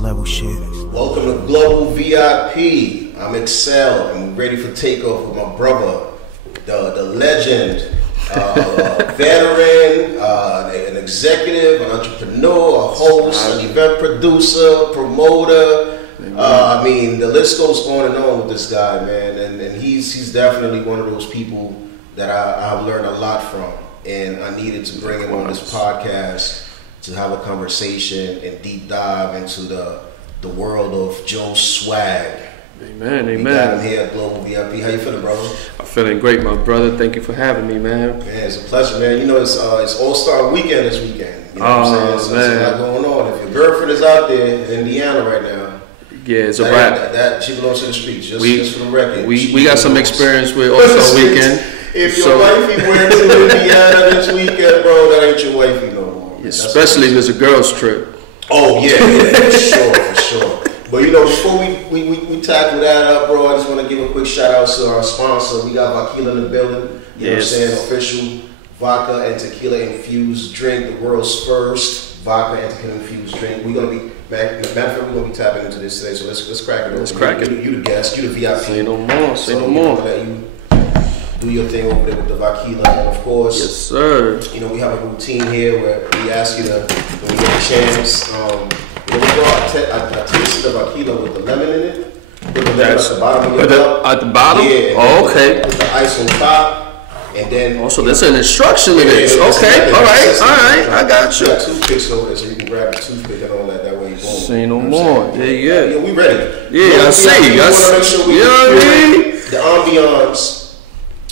level shit. Welcome to Global VIP. I'm Excel, and we're ready for takeoff with my brother, the legend, veteran, an executive, an entrepreneur, a host, an event producer, promoter. I mean, the list goes on and on with this guy, man. And he's definitely one of those people that I've learned a lot from. And I needed to bring him on this podcast to have a conversation and deep dive into the world of Joe Swagg. Amen, amen. We got him here at Global VIP. How you feeling, brother? I'm feeling great, my brother. Thank you for having me, man. Man, it's a pleasure, man. You know, it's All-Star Weekend this weekend. You know what I'm saying? So there's a lot going on. If your girlfriend is out there in Indiana right now, yeah, it's a wrap. That she belongs to the streets, just for the record. We got some experience with All-Star Weekend. If your wifey went to Indiana this weekend, bro, that ain't your wifey no more. Man. Especially if it's a girl's trip. Oh, yeah, for sure. But, you know, before we tackle that up, bro, I just want to give a quick shout-out to our sponsor. We got Tequila in the building. You know what I'm saying? Official vodka and tequila-infused drink, the world's first vodka and tequila-infused drink. We're going to be, matter of fact, we're going to be tapping into this today, so let's crack it open. Let's crack it. You the guest, you the VIP. Say no more, so we're gonna let you do your thing over there with the Vakila, and of course, yes, sir. You know, we have a routine here where we ask you to, when we get a chance, we go I tasted the Vakila with the lemon in it. Put the lemon at the bottom of your cup. At the bottom? Yeah. Oh, okay. Put the ice on top, and then. Also, there's an instruction in this. Okay, all right, I got you. You got toothpicks over there, so you can grab the toothpick and all that. That way you won't. Say no more. Yeah. We ready. Yeah, I see. You want to make sure we get the ambiance.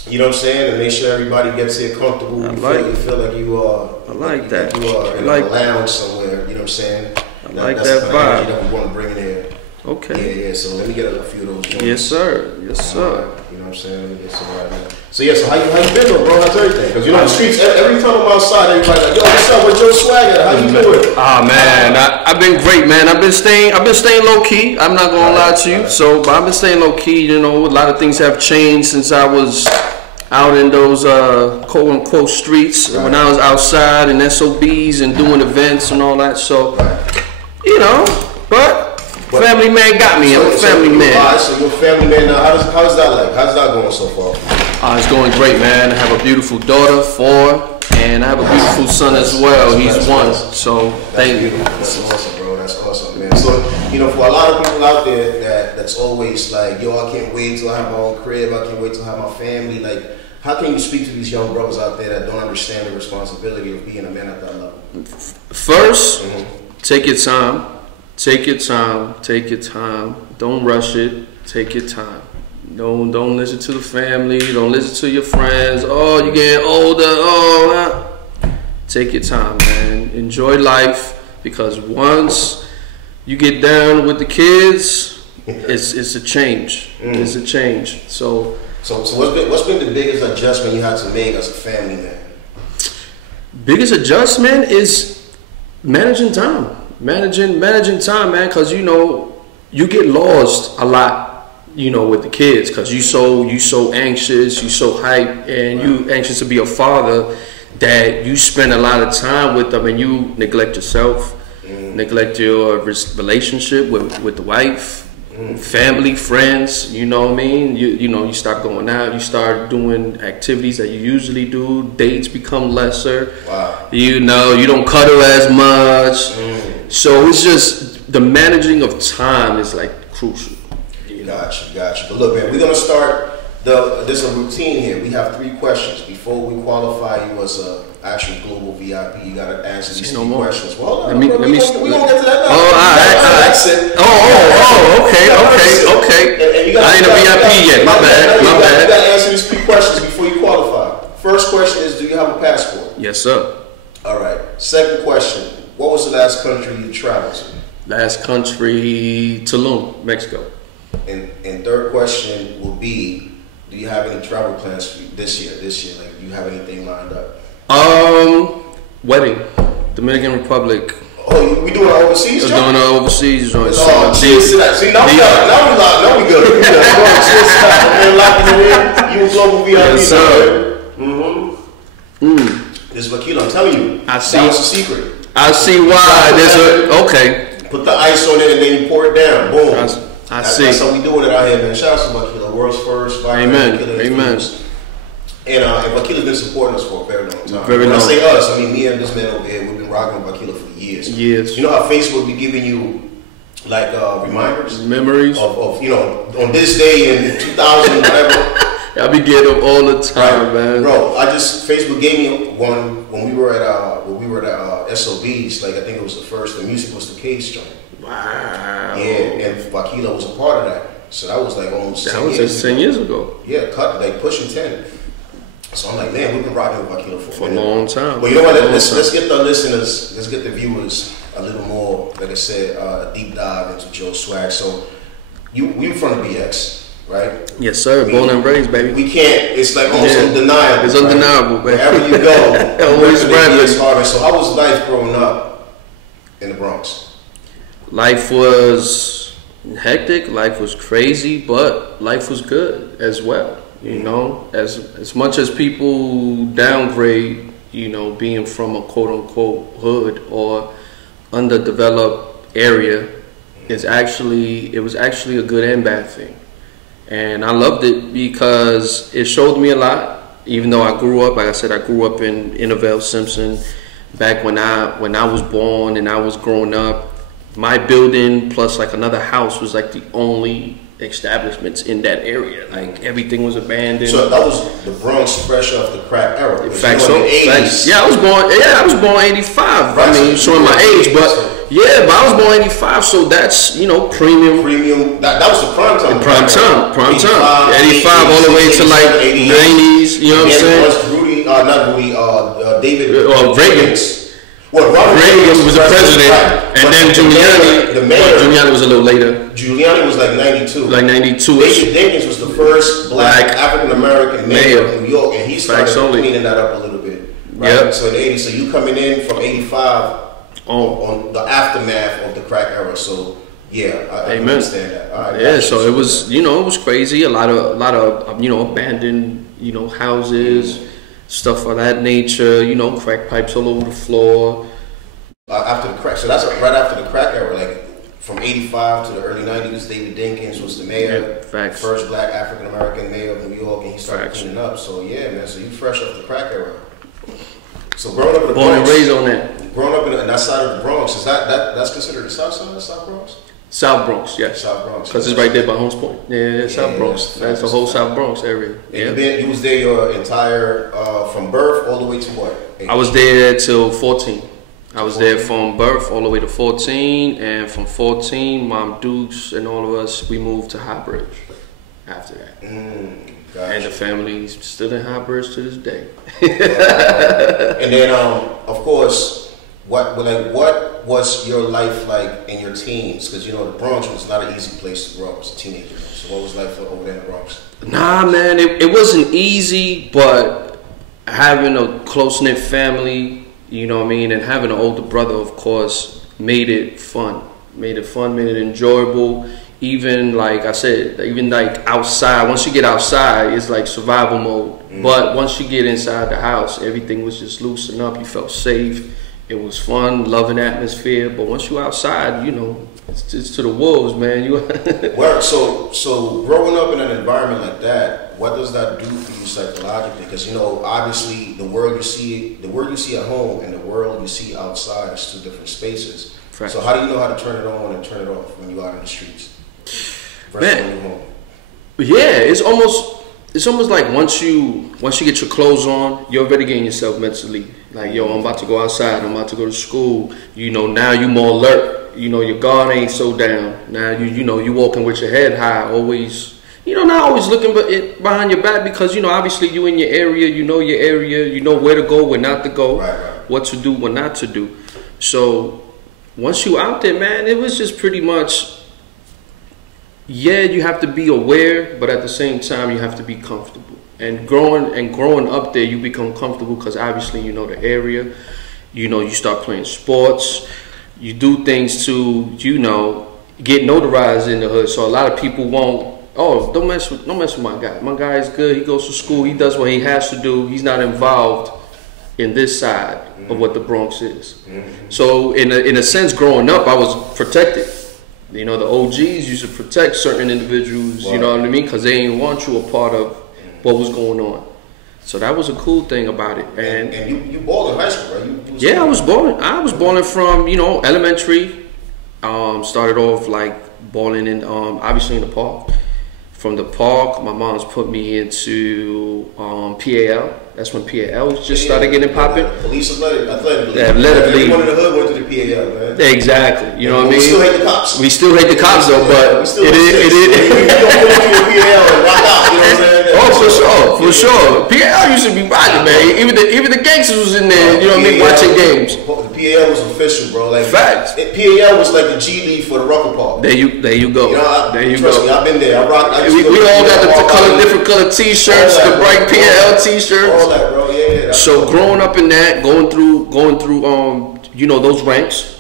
You know what I'm saying? And make sure everybody gets here comfortable. You feel like you are. I like that. You are in a lounge somewhere. You know what I'm saying? That's that vibe that we want to bring in here. Okay. Yeah. So let me get a few of those joints. Yes, sir. You know what I'm saying? Let me get some right now. So yeah. So how you been, though, bro? How's everything? Because you know the streets. Every time I'm outside, everybody's like, "Yo, what's up with Joe Swagg? How you doing?" Ah, man, I've been great, man. I've been staying low key. I'm not gonna lie to you. So, but I've been staying low key. You know, a lot of things have changed since I was out in those quote unquote streets when I was outside and SOBs and doing events and all that. So, you know, but family man got me. I'm a family man. Alright, so you're a family man now. How's that like? How's that going so far? It's going great, man. I have a beautiful daughter, 4, and I have a beautiful son as well. He's 1. So thank you. That's awesome, bro. That's awesome, man. So, you know, for a lot of people out there that's always like, yo, I can't wait till I have my own crib. I can't wait till I have my family. Like, how can you speak to these young brothers out there that don't understand the responsibility of being a man at that level? First, take your time. Take your time. Take your time. Don't rush it. Take your time. Don't listen to the family. Don't listen to your friends. Oh, you're getting older. Take your time, man. Enjoy life, because once you get down with the kids, it's a change. It's a change. So what's been the biggest adjustment you had to make as a family man? Biggest adjustment is managing time. Managing time, man, because you know you get lost a lot, you know, with the kids, because you so anxious, you so hyped, and you anxious to be a father that you spend a lot of time with them, and you neglect yourself, neglect your relationship with the wife. Family, friends, you know what I mean? You know, you start going out, you start doing activities that you usually do, dates become lesser. Wow. You know, you don't cuddle as much. So it's just the managing of time is like crucial. Gotcha. But look, man, we're gonna start there's a routine here. We have 3 questions. Before we qualify you as a actual global VIP, you gotta answer these 3 questions. Well, let me we gonna get to that now. Okay. I ain't a VIP yet. My bad. You gotta answer these 3 questions before you qualify. First question is, do you have a passport? Yes, sir. All right. Second question, what was the last country you traveled to? Last country, Tulum, Mexico. And third question will be, do you have any travel plans for this year? Like, do you have anything lined up? Wedding, Dominican Republic. Oh, we doing our overseas joint? We're doing our overseas joint. Cheers to that. See, now we good. Cheers to that. Man, locking it in. You a global VIP. Yes, sir. This is Vakila, I'm telling you. I see. That was a secret. I see why. Okay. Put the ice on it and then you pour it down. Boom. I see. That's how we doing it out here, man. Shout out to Vakila, world's first. Amen. Amen. And Vakila's been supporting us for a very long time. When I say us, I mean me and this man over here. We've been rocking with Vakila for years. You know how Facebook be giving you like reminders, memories of you know, on this day in 2000 whatever. I be getting them all the time, man. Bro, Facebook gave me one when we were at SOBs. Like I think it was the first. The music was the case joint. Wow. Yeah, and Vakila was a part of that. So that was like almost 10 years. That was 10 years ago. Yeah, like pushing 10. So I'm like, man, we've been rocking with Vakila for a long time. But you know what? Let's get the listeners, let's get the viewers a little more, like I said, a deep dive into Joe Swagg. So we from the BX, right? Yes, sir. Born and raised, baby. We can't. It's like almost undeniable. It's undeniable, baby. Wherever you go, always rapping. So how was life growing up in the Bronx? Life was hectic. Life was crazy, but life was good as well. You know, as much as people downgrade, you know, being from a quote unquote hood or underdeveloped area, it was actually a good and bad thing. And I loved it because it showed me a lot. Even though I grew up, like I said, I grew up in Innervale, Simpson. Back when I was born and I was growing up, my building plus like another house was like the only establishments in that area. Like everything was abandoned. So that was the Bronx fresh off the crack era. In fact, so yeah, I was born 85. Right. I mean, showing my age, but I was born 85. So that's, you know, premium. That was the prime time. Prime time. 85 all the way to like 90s. You know what I'm saying? David Reagan. Well, Reagan was the president, and then Giuliani. The mayor. Giuliani was a little later. Giuliani was like 92. Like 92. David Dinkins was the first black African American mayor of New York, and he started cleaning that up a little bit. Right? Yep. So in the 80s, so you coming in from 85 on the aftermath of the crack era. So yeah, I understand that. All right, yeah, so it was, you know, it was crazy. A lot of you know, abandoned, you know, houses. Stuff of that nature, you know, crack pipes all over the floor. After the crack, so that's right after the crack era, like from 85 to the early 90s, David Dinkins was the mayor, first black African American mayor of New York, and he started cleaning up. So yeah, man, so you fresh off the crack era. So growing up in the Bronx, born and raised on that. Growing up in that side of the Bronx, is that's considered the South side, South Bronx? South Bronx, yes. South Bronx. Because it's right there by Holmes Point. Yeah, South Bronx. That's the whole South Bronx area. And you was there your entire, from birth all the way to what? I was there till 14. I was there from birth all the way to 14. And from 14, Mom Dukes and all of us, we moved to High Bridge after that. Gotcha. And the family's still in High Bridge to this day. And then, of course, what was your life like in your teens? Because you know the Bronx was not an easy place to grow up as a teenager. So what was life over there in the Bronx? Nah, man, it wasn't easy, but having a close-knit family, you know what I mean, and having an older brother, of course, made it fun. Made it enjoyable. Even like I said, even like outside, once you get outside, it's like survival mode. But once you get inside the house, everything was just loosened up. You felt safe. It was fun, loving atmosphere. But once you outside, you know, it's to the wolves, man. Well, so growing up in an environment like that, what does that do for you psychologically? Because you know, obviously, the world you see at home and the world you see outside is two different spaces. Right. So how do you know how to turn it on and turn it off when you're out in the streets versus when you're home? Yeah, it's almost like once you get your clothes on, you're already getting yourself mentally like, yo, I'm about to go outside, I'm about to go to school. You know, now you more alert. You know, your guard ain't so down. Now you know you walking with your head high, always. You know, not always looking behind your back because you know obviously you in your area, you know your area, you know where to go, where not to go, right. What to do, what not to do. So once you out there, man, it was just pretty much. Yeah, you have to be aware, but at the same time, you have to be comfortable. And growing up there, you become comfortable because obviously you know the area. You know, you start playing sports. You do things to, you know, get notarized in the hood. So a lot of people won't. Oh, don't mess with my guy. My guy is good. He goes to school. He does what he has to do. He's not involved in this side of what the Bronx is. So in a sense, growing up, I was protected. You know, the OGs used to protect certain individuals, you know what I mean? Because they didn't want you a part of what was going on. So that was a cool thing about it. And you balled in high school, right? Yeah, I was balling. I was balling from, you know, elementary. Started off like balling in, obviously in the park. From the park, my mom's put me into PAL. That's when PAL just started getting popping. Police athletic. Yeah, athletic league. Everyone in the hood went to the PAL, man. Exactly. You know what I mean? We still hate the cops. We still hate the cops though, but it is. You don't go to the PAL and rock out, you know what I'm saying? Oh, for sure. PAL used to be rocking, man. Even the gangsters was in there, you know what I mean, watching games. The PAL was official, bro. Like facts. PAL was like the G League for the Rucker Park. There you go. You know, there you trust go. me, I've been there. We all got the different color T-shirts, the bright PAL T-shirts. All that, bro. Yeah. So growing up in that, going through, you know, those ranks.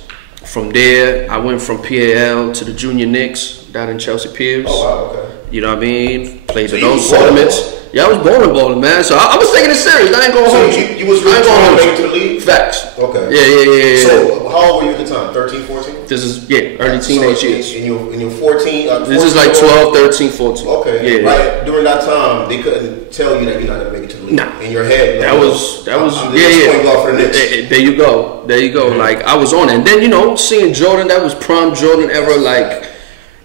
From there, I went from PAL to the Junior Knicks down in Chelsea Piers. Oh wow, okay. You know what I mean? Played in those tournaments. Yeah, I was balling, man. So I was taking it serious. I ain't going home. So you was really trying to make it to the league? Facts. Okay. Yeah. So how old were you at the time? 13, 14? This is, early teenage years. In your 14? This is like 12, 13, 14. Okay. Yeah. Right during that time, they couldn't tell you that you're not going to make it to the league. Nah. In your head. That was I'm the next point guard for the Knicks. There you go. Mm-hmm. Like, I was on it. And then, you know, seeing Jordan, that was prime Jordan era, like...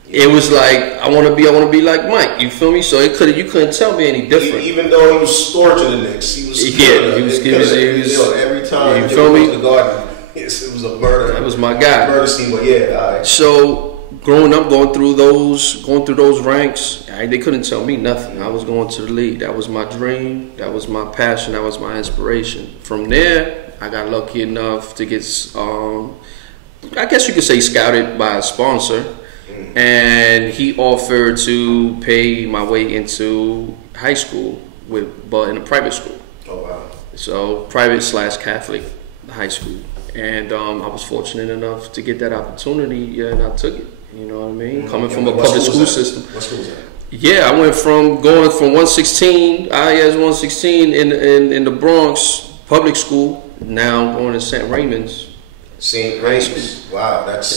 It was like I want to be like Mike. You feel me? So you couldn't tell me any different. Even though he was scorching the Knicks, he was every time. You feel me? The garden, it was a murder. That was my guy. Murder scene, but yeah. All right. So growing up, going through those ranks, they couldn't tell me nothing. I was going to the league. That was my dream. That was my passion. That was my inspiration. From there, I got lucky enough to get, I guess you could say, scouted by a sponsor. And he offered to pay my way into high school but in a private school. Oh wow! So private/Catholic high school, and I was fortunate enough to get that opportunity, and I took it. You know what I mean? Coming from a public school system. What school was that? Yeah, I went from going from 116, IS 116 in the Bronx public school. Now going to St. Raymond's. St. Raymond's. Wow, that's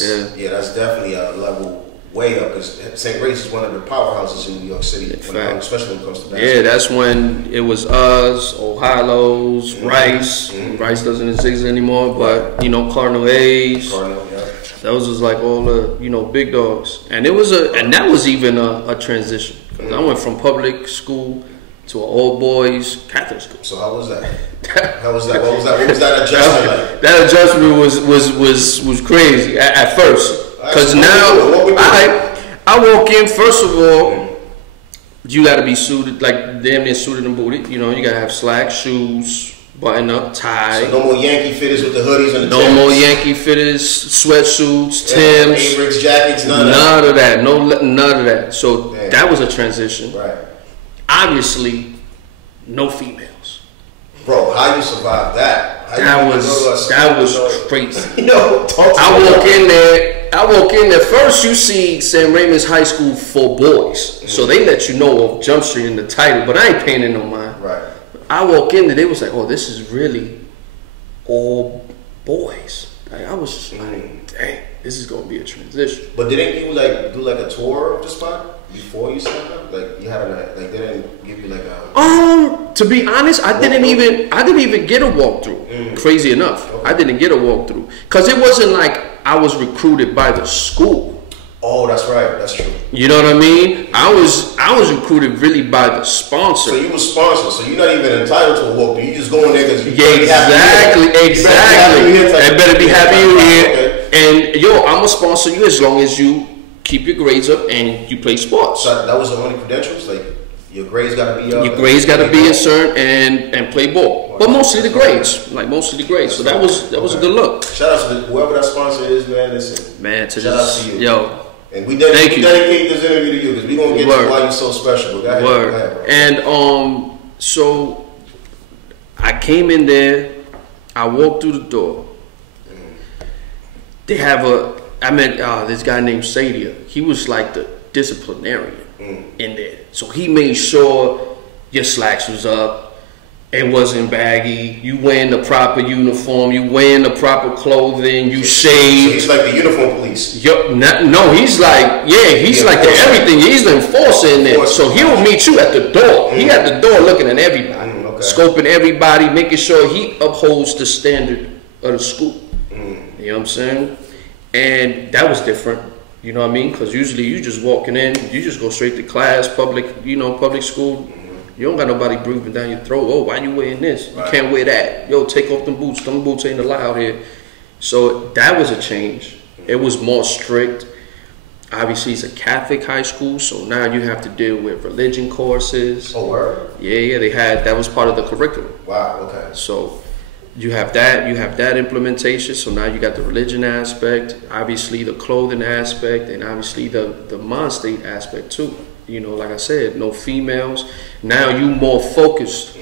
definitely a level way up. Because St. Raymond's is one of the powerhouses in New York City, especially when it comes to basketball. Yeah, that's when it was us, O'Hilos, Rice. Rice doesn't exist anymore, but you know, Cardinal Hayes. Those was like all the big dogs, and that was even a transition. Cause I went from public school to an all boys Catholic school. So how was that? How was that? What was that adjustment like? That adjustment was crazy at first. Because now I walk in, first of all, you got to be suited, like damn near suited and booted. You know, you got to have slacks, shoes, button up, tie. So no more Yankee fitters with the hoodies and the No more Yankee fitters, sweatsuits, Timbs. Avirex jackets, none of that. None of that. So that was a transition. Right. Obviously, no females. Bro, how you survived that? That was crazy. Yo, I walk in there. First, you see St. Raymond's High School for boys, so they let you know of Jump Street in the title. But I ain't paying it no mind. Right. I walk in there, they was like, "Oh, this is really all boys." Like, I was just like, "Dang, this is gonna be a transition." But didn't you do a tour of the spot before you signed up? Like you had they didn't give you like a. To be honest, I didn't even get a walkthrough. Crazy enough, I didn't get a walkthrough because it wasn't like I was recruited by the school. Oh, that's right. That's true. You know what I mean? I was recruited really by the sponsor. So you were sponsored. So you're not even entitled to a walkthrough. You just go in there because you exactly. I better be happy you're here. Okay. And I'm gonna sponsor you as long as you keep your grades up and you play sports. So that was the only credentials. Like your grades got to be up. Your grades got to be in certain and play ball. Wow. But mostly the grades. So that was a good look. Shout out to whoever that sponsor is, man. Listen. Man, shout out to you. Yo. And we dedicate this interview to you because we're going to get to why you're so special. But go ahead, bro. And so I came in there, I walked through the door. They have I met this guy named Sadia. He was like the disciplinarian in there. So he made sure your slacks was up, It wasn't baggy. You wearing the proper uniform. You wearing the proper clothing. You shaved. So he's like the uniform police. No, he's like, he's like the everything. He's the enforcer in there. So he will meet you at the door. He at the door looking at everybody, scoping everybody, making sure he upholds the standard of the school. You know what I'm saying? And that was different. You know what I mean? Because usually you just walking in, you just go straight to class, public school. You don't got nobody breathing down your throat. Oh, why you wearing this? You can't wear that. Yo, take off them boots. Them boots ain't allowed here. So that was a change. It was more strict. Obviously, it's a Catholic high school, so now you have to deal with religion courses. Oh, word? Yeah, that was part of the curriculum. Wow, okay. So you have that implementation. So now you got the religion aspect, obviously the clothing aspect, and obviously the mind state aspect too. You know, like I said, no females. Now you more focused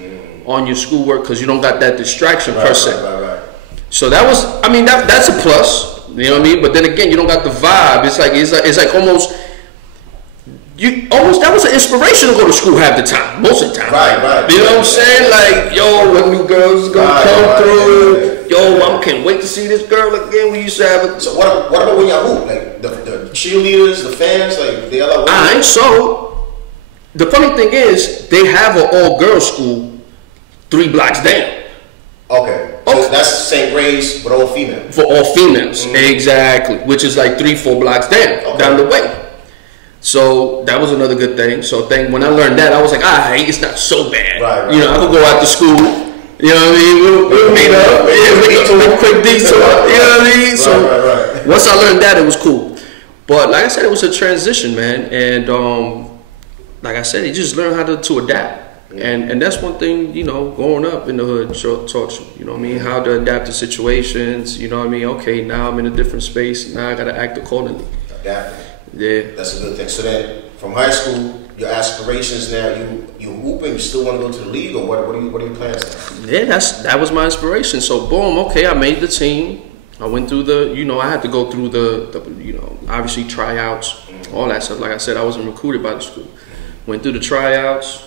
on your schoolwork because you don't got that distraction per se. Right. So that was, I mean, that's a plus. You know what I mean? But then again, you don't got the vibe. It's like almost that was an inspiration to go to school half the time, most of the time. Right. You know what I'm saying? Like, yo, when new girls gonna come through. Yo, I can't wait to see this girl again. We used to have it. So what about when y'all hoop? Like the cheerleaders, the fans, like they all like. So the funny thing is, they have an all-girls school 3 blocks down. Okay. So that's the same race, but all female. For all females, exactly. Which is like 3-4 blocks down the way. So that was another good thing. So when I learned that, I was like, it's not so bad. Right. You know, I could go out to school. You know what I mean? We'll meet up. Yeah, quick detour. You know what I mean? So once I learned that, it was cool. But like I said, it was a transition, man. And like I said, you just learn how to adapt. And that's one thing, you know, growing up in the hood taught you, you know what I mean, how to adapt to situations, you know what I mean, okay, now I'm in a different space, now I got to act accordingly. Adapting. Yeah. That's a good thing. So then, from high school, your aspirations now, you hooping, you still want to go to the league, or what are your plans now? Yeah, that was my inspiration. So boom, okay, I made the team. I went through I had to go through the obviously tryouts, all that stuff. Like I said, I wasn't recruited by the school. Went through the tryouts.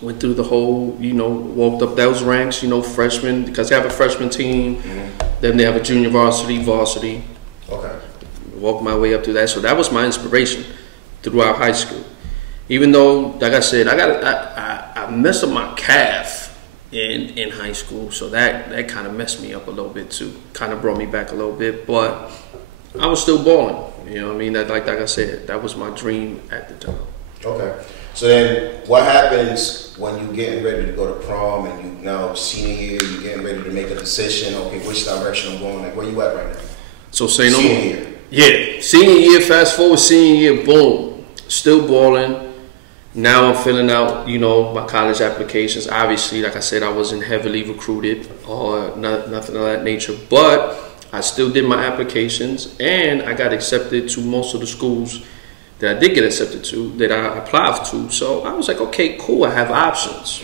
Went through the whole, walked up those ranks, freshmen, because they have a freshman team. Then they have a junior varsity. Okay. Walked my way up through that. So that was my inspiration throughout high school. Even though, like I said, I messed up my calf in high school. So that kind of messed me up a little bit too. Kind of brought me back a little bit. But I was still balling. You know what I mean? Like I said, that was my dream at the time. Okay. So then, what happens when you're getting ready to go to prom and you now senior year, you're getting ready to make a decision? Okay, which direction I'm going? Like, where you at right now? So say no more. Senior year. Yeah, senior year. Fast forward, senior year. Boom, still balling. Now I'm filling out, my college applications. Obviously, like I said, I wasn't heavily recruited or nothing of that nature, but I still did my applications and I got accepted to most of the schools that I did get accepted to, that I applied to. So I was like, okay, cool, I have options.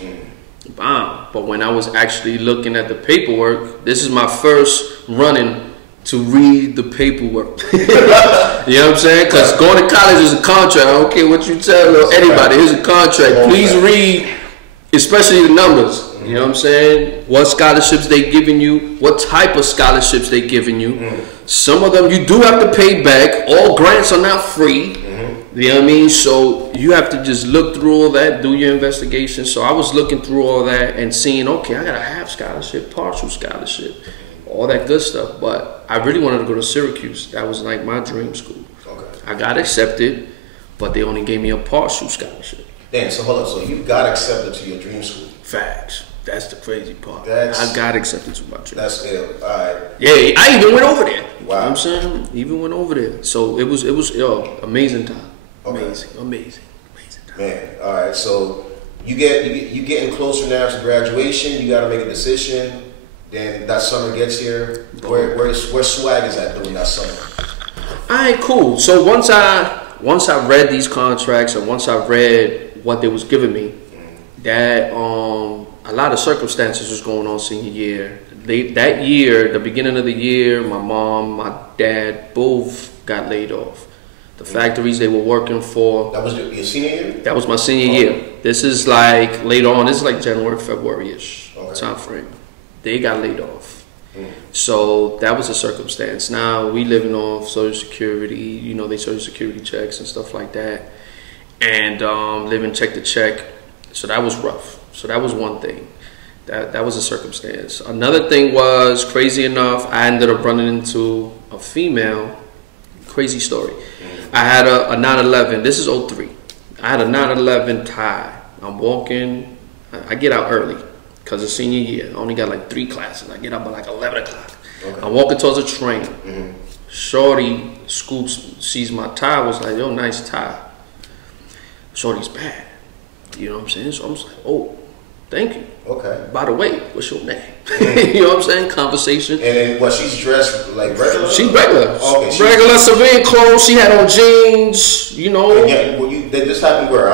Bomb. But when I was actually looking at the paperwork, this is my first running to read the paperwork. You know what I'm saying? Because going to college is a contract. I don't care what you tell anybody, here's a contract. Please read, especially the numbers. You know what I'm saying? What scholarships they giving you, what type of scholarships they giving you. Some of them you do have to pay back. All grants are not free. You know what I mean? So you have to just look through all that, do your investigation. So I was looking through all that and seeing, okay, I got a half scholarship, partial scholarship, all that good stuff. But I really wanted to go to Syracuse. That was like my dream school. Okay. I got accepted, but they only gave me a partial scholarship. Damn, so hold on. So you got accepted to your dream school? Facts. That's the crazy part. I got accepted to my dream. That's ill. All right. Yeah, I even went over there. Wow. You know what I'm saying? Even went over there. So it was amazing time. Okay. Amazing time. Man, all right. So you getting closer now to graduation. You got to make a decision. Then that summer gets here. Where Swagg is at during that summer? All right, cool. So once I read these contracts and once I read what they was giving me, that a lot of circumstances was going on senior year. That year, the beginning of the year, my mom, my dad both got laid off. The factories they were working for. That was your senior year? That was my senior year. This is like later on. This is like January, February-ish time frame. They got laid off. So that was a circumstance. Now we living off Social Security. You know, they Social Security checks and stuff like that. And living check to check. So that was rough. So that was one thing. That was a circumstance. Another thing was, crazy enough, I ended up running into a female. Crazy story. I had a 911. This is 03. I had a 911 tie. I'm walking. I get out early because it's senior year. I only got like 3 classes. I get out by like 11 o'clock. Okay. I'm walking towards a train. Shorty scoops, sees my tie, was like, yo, nice tie. Shorty's bad. You know what I'm saying? So I'm just like, oh, thank you. Okay. By the way, what's your name? You know what I'm saying? Conversation. And then what, she's dressed like regular? She's regular. Okay. Regular civilian clothes. She had on jeans, you know. And yeah, well, this happened where?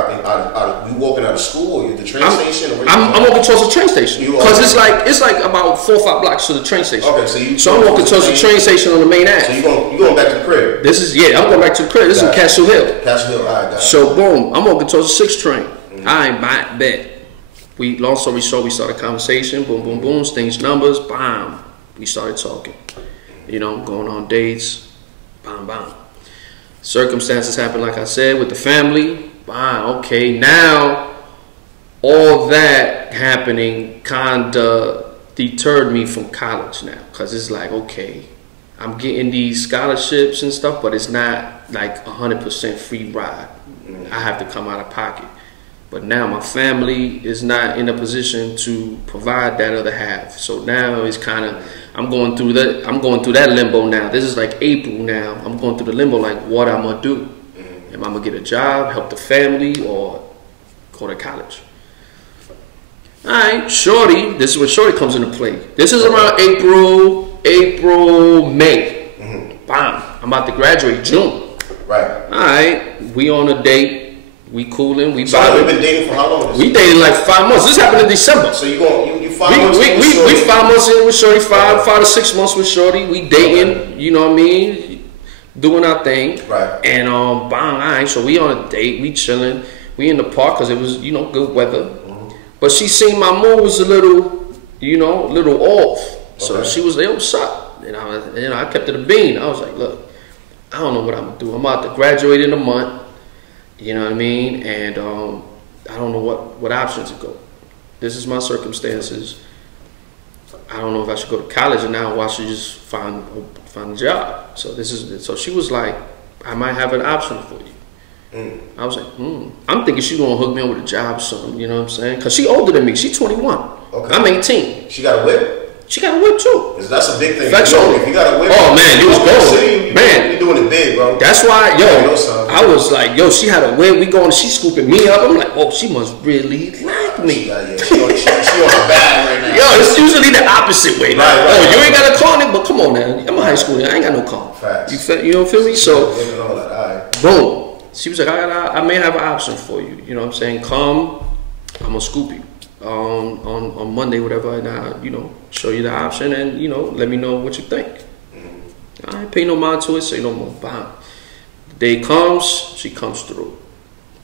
You walking out of school or the train station? Or I'm walking towards the train station. Because it's like about 4 or 5 blocks to the train station. Okay, so I'm walking towards the train station on the main ave. So you going back to the crib? I'm going back to the crib. This is in Castle Hill. Castle Hill, all right, got it. So boom, I'm walking towards the 6th train. I ain't back bet. Long story short, we started a conversation, boom, boom, boom, things, numbers, bam. We started talking, you know, going on dates, bam, bam. Circumstances happen, like I said, with the family, bam, okay. Now, all that happening kind of deterred me from college now, because it's like, okay, I'm getting these scholarships and stuff, but it's not like 100% free ride. I have to come out of pocket. But now my family is not in a position to provide that other half. So now it's kind of, I'm going through that limbo now. This is like April now. I'm going through the limbo, like what I'm gonna do. Am I gonna get a job, help the family, or go to college? All right, Shorty. This is where Shorty comes into play. This is around April, May. Bam. I'm about to graduate June. Right. All right. We on a date. We cooling. We so we've been dating for how long? We dated like 5 months. This happened in December. So you 5 months? We 5 months in with Shorty. 5 to 6 months with Shorty. We dating. Okay. You know what I mean? Doing our thing. Right. And bang, alright. So we on a date. We chilling. We in the park because it was good weather. But she seen my mood was a little off. So she was like, "Yo, what's up?" And I kept it a bean. I was like, "Look, I don't know what I'm gonna do. I'm about to graduate in a month. You know what I mean? And I don't know what options to go. This is my circumstances. I don't know if I should go to college now or I should just find a job. So she was like, I might have an option for you. I was like, I'm thinking she's gonna hook me up with a job or something. You know what I'm saying? Because she older than me. She's 21. Okay. I'm 18. She got a whip? She got a whip too. That's a big thing. If you got a whip, oh man, you was going. Man, you doing it big, bro. That's why, I was like, she had a whip. We going. She scooping me up. I'm like, oh, she must really like me. She on the bag right now. It's usually the opposite way. Right. You ain't got a car, but come on now. I'm a high schooler. I ain't got no car. Facts. You don't feel me? So, right. Boom. She was like, I may have an option for you. You know what I'm saying? Come, I'm gonna scoop you. On Monday, whatever, and I, show you the option and, let me know what you think. I ain't pay no mind to it, say no more. Bam. The day comes, she comes through.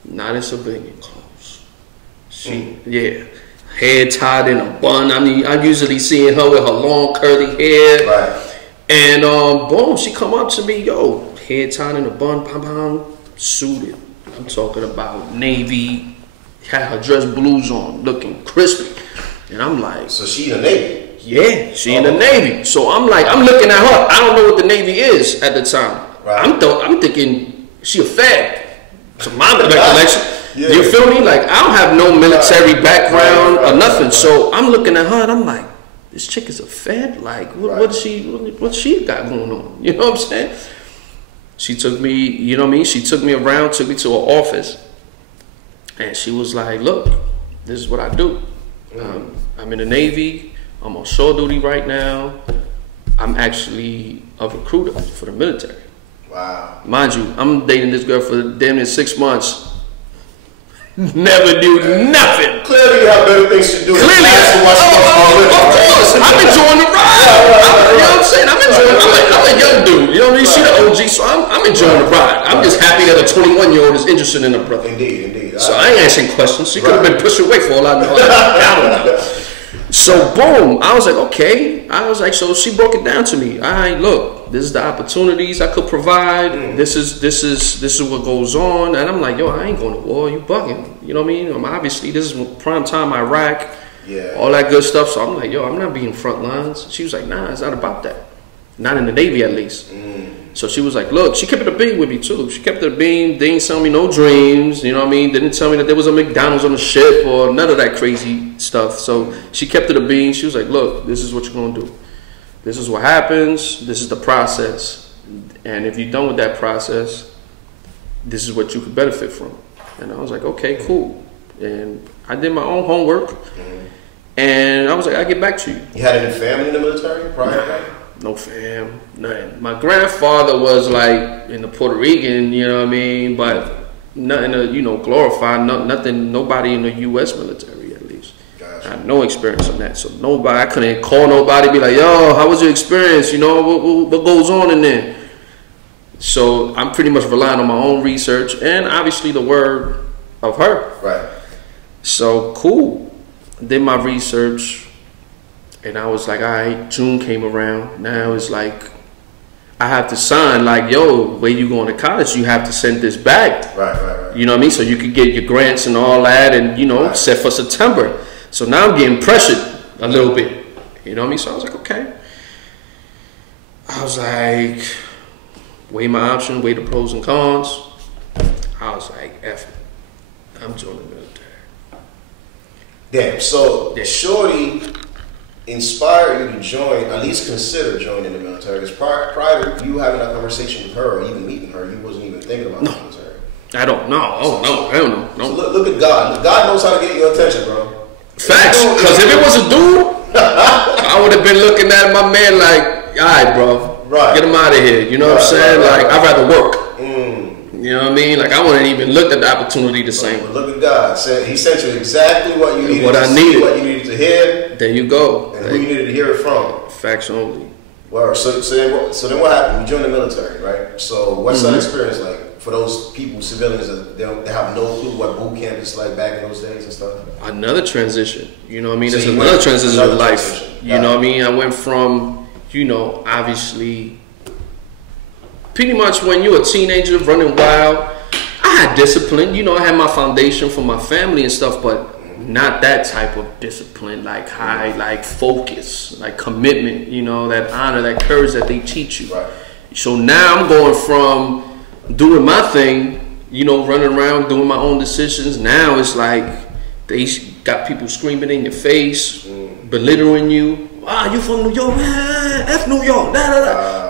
Not in civilian clothes. Hair tied in a bun. I mean, I'm usually seeing her with her long curly hair. Right. And boom, she come up to me, hair tied in a bun, bam, suited. I'm talking about navy. Had her dress blues on, looking crispy. And I'm like... So she in the Navy? Yeah, she in the Navy. So I'm like, I'm looking at her. I don't know what the Navy is at the time. Right. I'm thinking she a fag. To my recollection. Yeah. You feel me? Like, I don't have no military background or nothing. So I'm looking at her and I'm like, this chick is a fed? Like, what she got going on? You know what I'm saying? She took me, you know what I mean? She took me around, took me to her office. And she was like, look, this is what I do. I'm in the Navy. I'm on shore duty right now. I'm actually a recruiter for the military. Wow. Mind you, I'm dating this girl for damn near 6 months. Never do nothing. Clearly you have better things to do. Clearly. Of course. I'm enjoying the ride. You know what I'm saying? I'm a young dude. You know what I mean? She the OG, so I'm enjoying the ride. I'm just happy that a 21-year-old is interested in a brother. Indeed. So I ain't asking questions. She could have been pushed away for all I know. I don't know. So boom, I was like, okay. I was like, so she broke it down to me. All right, look, this is the opportunities I could provide. This is what goes on. And I'm like, yo, I ain't going to war. You bugging. You know what I mean? Obviously, this is prime time Iraq. Yeah. All that good stuff. So I'm like, yo, I'm not being front lines. She was like, nah, it's not about that. Not in the Navy, at least. So she was like, look, she kept it a beam with me, too. She kept it a beam. They didn't sell me no dreams. You know what I mean? They didn't tell me that there was a McDonald's on the ship or none of that crazy stuff. So she kept it a beam. She was like, look, this is what you're going to do. This is what happens. This is the process. And if you're done with that process, this is what you could benefit from. And I was like, okay, cool. And I did my own homework. And I was like, I'll get back to you. You had any family in the military prior to that? No fam, nothing. My grandfather was like in the Puerto Rican, you know what I mean, but nothing to, glorify, nothing, nobody in the U.S. military at least. Gotcha. I had no experience on that, so nobody, I couldn't call nobody, be like, yo, how was your experience, what goes on in there? So I'm pretty much relying on my own research and obviously the word of her. Right. So cool, did my research. And I was like, all right, June came around. Now it's like, I have to sign, like, yo, where you going to college, you have to send this back. Right. You know what I mean? So you could get your grants and all that and, set for September. So now I'm getting pressured a little bit. You know what I mean? So I was like, okay. I was like, weigh my option, weigh the pros and cons. I was like, F it. I'm joining the military. Damn, so Shorty inspire you to join, at least consider joining the military? Because prior to you having that conversation with her or even meeting her, you wasn't even thinking about the military. I don't know. Oh, no. Hell no. So look at God. God knows how to get your attention, bro. Facts. Because if it was a dude, I would have been looking at my man like, all right, bro. Right. Get him out of here. You know what I'm saying? I'd rather work. You know what I mean? Like, I wouldn't even look at the opportunity the same. But look at God. He sent you exactly what you needed what to see, what you needed to hear. There you go. And who you needed to hear it from. Facts only. Well, so then what happened? You joined the military, right? So what's that experience like for those people, civilians, that they have no clue what boot camp is like back in those days and stuff? Another transition. You know what I mean? There's another transition of life. You know what I mean? I went from, obviously, pretty much when you're a teenager running wild, I had discipline. I had my foundation for my family and stuff, but not that type of discipline, like high, like focus, like commitment, that honor, that courage that they teach you. Right. So now I'm going from doing my thing, running around, doing my own decisions. Now it's like they got people screaming in your face, belittling you. Ah, you from New York, man, F New York,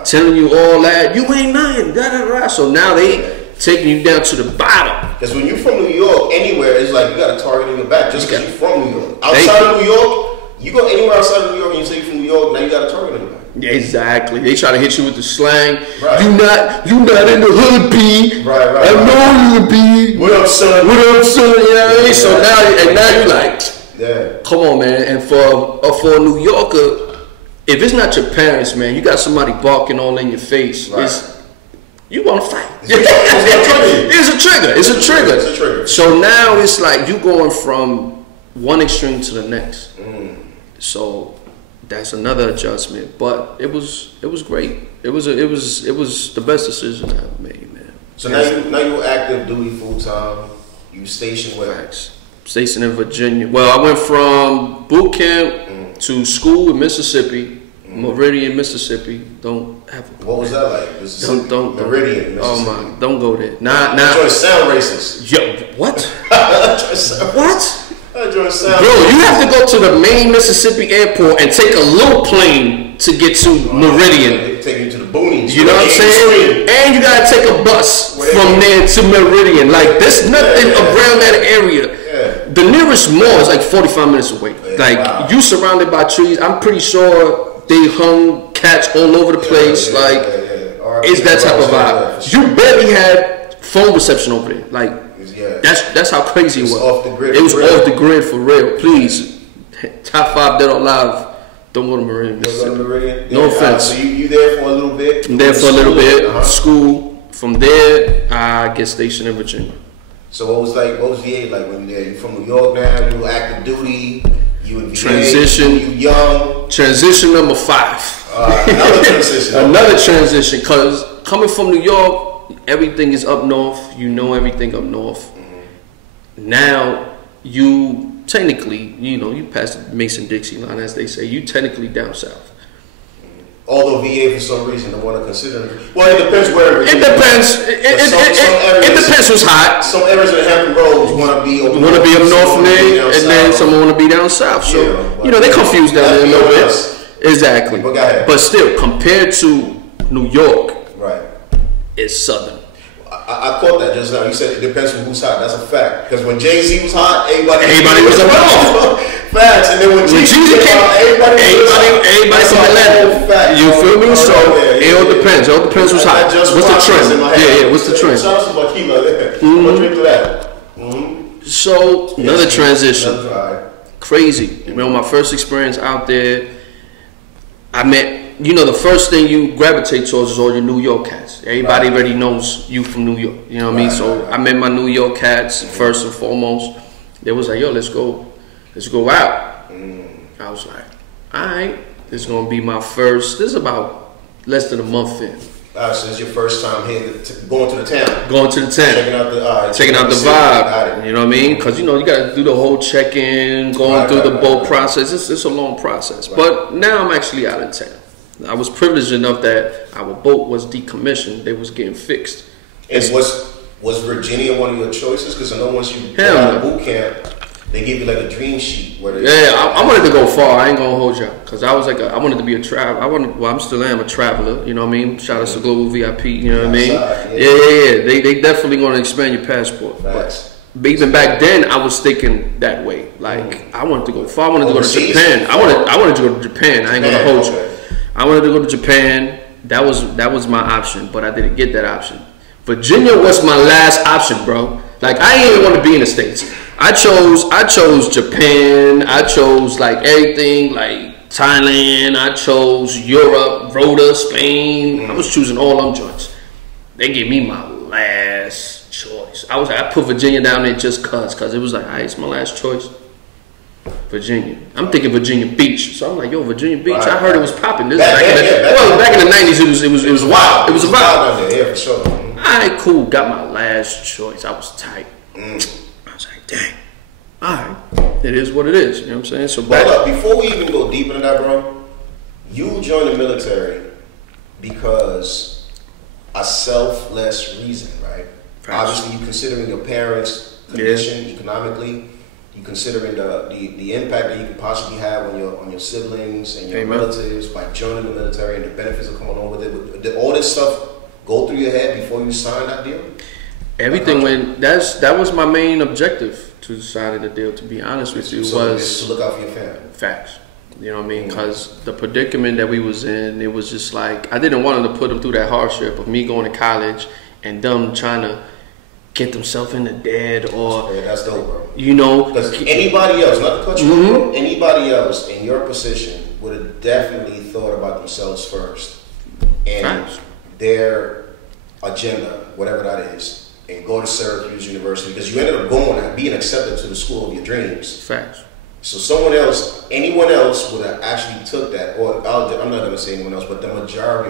telling you all that, you ain't nothing, So now they taking you down to the bottom. Because when you're from New York, anywhere, it's like you got a target in your back just because you're from New York. Outside of New York, you go anywhere outside of New York and you say you're from New York, now you got a target in your back. Yeah, exactly. They try to hit you with the slang. Right. You not in the hood, B. Right. I know you, B. What up, son? You know what I mean? So now you like, yeah. Come on, man. And for a New Yorker, if it's not your parents, man, you got somebody barking all in your face. Right. You want to fight. It's a trigger. So now it's like you going from one extreme to the next. So that's another adjustment. But it was great. It was the best decision I ever made, man. So now you're active duty full time. You stationed where? Stationed in Virginia. Well, I went from boot camp to school in Mississippi. Meridian, Mississippi. What was that like? Don't Meridian, Mississippi. Oh my, don't go there. Nah. I'm trying to sound racist. Yo, what? What? Bro, you have to go to the main Mississippi airport and take a little plane to get to Meridian. They take you to the boonies. You know what I'm saying? And you gotta take a bus from there to Meridian. Like, there's nothing around that area. Yeah. The nearest mall is like 45 minutes away. Like, you surrounded by trees. I'm pretty sure they hung cats all over the place. It's that type of vibe. You barely had phone reception over there. Like, that's how crazy it was. Off the grid. It was off the grid for real. Please, top 5 dead or alive. Don't go to Meridian. No offense. So you there for a little bit? I'm there for a little bit. School, from there, I get stationed in Virginia. So what was VA like when you there? You from New York now? You active duty? You in VA? Transition. You young? Transition number 5. Another transition. Another transition, cause coming from New York, everything is up north. You know everything up north. Mm-hmm. Now you technically, you pass the Mason-Dixie line, as they say. You technically down south. Although VA, for some reason, don't want to consider. Well, it depends where it is. It depends. It depends who's hot. Some areas in the Hampton Roads want to be up north from there, and then some want to be down south. So they confused down there a little bit. Exactly. But still, compared to New York, right, it's southern. I caught that just now. You said it depends on who's hot. That's a fact. Because when Jay-Z was hot, everybody was up north. Facts. And then when Jeezy came out, everybody from Atlanta. You feel me? So it all depends. It all depends who's hot. What's the trend? Yeah. What's the trend? Shout out to Makila there. What drink to that? So another transition. Crazy. My first experience out there, I met. The first thing you gravitate towards is all your New York cats. Everybody already knows you from New York. You know what I mean? So I met my New York cats first and foremost. They was like, yo, let's go out. I was like, all right, this is gonna be my first. This is about less than a month in. So it's your first time here, going to the town. Going to the town. Checking out the vibe. You know what I mean? Because you got to do the whole check-in, going through the boat process. It's a long process. But now I'm actually out in town. I was privileged enough that our boat was decommissioned. They was getting fixed. And was Virginia one of your choices? Because I know once you get out of boot camp, they give you like a dream sheet. I wanted to go far. I ain't gonna hold y'all, because I was like, I wanted to be a traveler. I'm still am a traveler. You know what I mean? Shout out to Global VIP. You know what I mean? Yeah. They definitely gonna expand your passport. But even back then, I was thinking that way. Like I wanted to go far. I wanted to go to Japan. I wanted to go to Japan. I ain't gonna hold you. I wanted to go to Japan. That was my option, but I didn't get that option. Virginia was my last option, bro. Like I didn't even want to be in the States. I chose Japan. I chose like everything, like Thailand. I chose Europe, Rhoda, Spain. I was choosing all them joints. They gave me my last choice. I put Virginia down there just cause it was like, alright, it's my last choice. Virginia. I'm thinking Virginia Beach. So I'm like, yo, Virginia Beach. I heard it was popping. Back in the 90s, it was wild. It was a vibe. Yeah, for sure. Alright, cool. Got my last choice. I was tight. I was like, dang. Alright. It is what it is. You know what I'm saying? So but before we even go deep into that, bro, you joined the military because a selfless reason, right? Obviously, you considering your parents' condition economically. You considering the impact that you could possibly have on your siblings and your relatives by joining the military and the benefits that come along with it. Did all this stuff go through your head before you signed that deal? Everything that was my main objective to signing the deal. To be honest with you, was to look out for your family. Facts. You know what I mean? Because the predicament that we was in, it was just like I didn't want them to put them through that hardship of me going to college and them trying to get themselves in the dead or that's dope, bro. Because anybody else, not to cut you off, anybody else in your position would have definitely thought about themselves first and their agenda, whatever that is, and go to Syracuse University because you ended up going and being accepted to the school of your dreams. Facts. So anyone else would have actually took that, or I'm not going to say anyone else, but the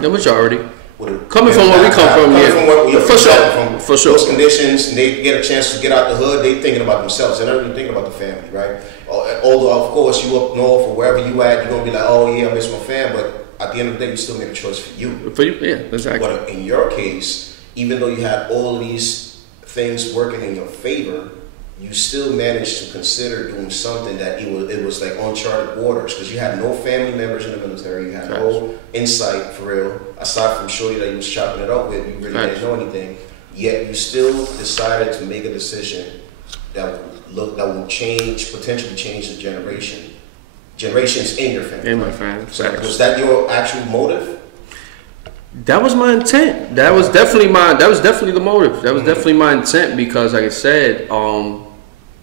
majority. Coming from where we come from, for sure. Those conditions, they get a chance to get out the hood. They thinking about themselves. They're not even thinking about the family, right? Although, of course, you up north or wherever you at, you're gonna be like, oh yeah, I miss my fam. But at the end of the day, you still make a choice for you. Yeah, exactly. But in your case, even though you had all these things working in your favor, you still managed to consider doing something that it was like uncharted waters because you had no family members in the military. You had no insight for real, aside from Shorty that you was chopping it up with. You really didn't know anything. Yet you still decided to make a decision that will potentially change the generations in your family. In my family. So was that your actual motive? That was my intent. That was definitely the motive. That was definitely my intent because, like I said,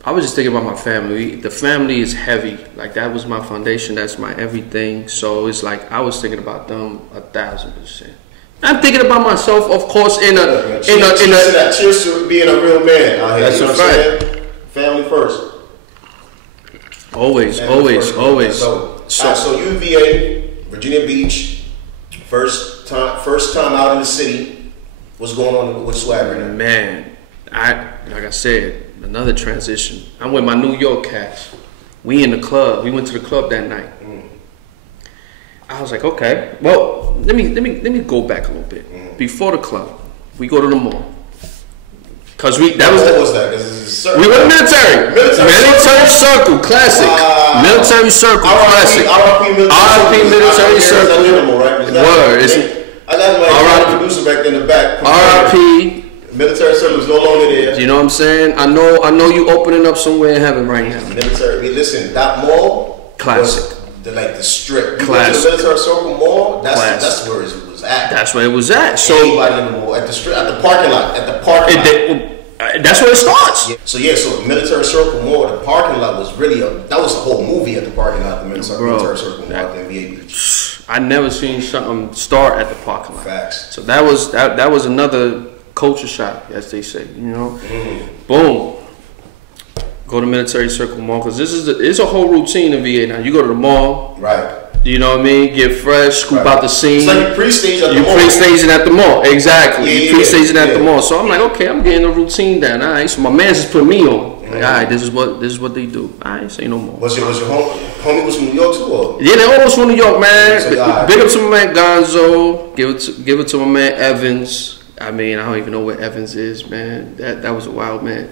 I was just thinking about my family. The family is heavy. Like that was my foundation. That's my everything. So it's like I was thinking about them 1,000%. I'm thinking about myself, of course, Cheers to being a real man out here. That's you know what I'm saying? Family first. Always. So UVA, Virginia Beach, first time out in the city. What's going on with Swagg right now? Man, like I said, another transition. I'm with my New York cats. We in the club. We went to the club that night. I was like, okay. Well, let me go back a little bit. Before the club, we go to the mall. Cause we that was we were military circle classic. Military circle classic. RIP military circle. Word. I got my producer back in the back. RIP. Military circle is no longer there. You know what I'm saying? I know you opening up somewhere in heaven right now. Military. Listen, that mall. Classic. The strip. Classic. The military circle mall. That's where it was at. That's where it was at. So anybody in the mall, at the strip, at the parking lot, that's where it starts. So military circle mall, the parking lot was really that was a whole movie at the parking lot. The military circle mall at the NBA Beach. I never seen something start at the parking lot. Facts. So that was another culture shock, as they say. You know, boom. Go to military circle mall because it's a whole routine in VA now. You go to the mall, right? You know what I mean? Get fresh, scoop out the scene. It's like you pre-stage at the mall. You pre-staging at the mall, exactly. You pre-staging at the mall. So I'm like, okay, I'm getting a routine down. All right, so my man's just put me on. Like, all right, this is what they do. All right, say no more. Was your homie was from New York too? Or? Yeah, they all was from New York, man. So, big up to my man Gonzo. Give it to my man Evans. I mean, I don't even know where Evans is, man. That was a wild man.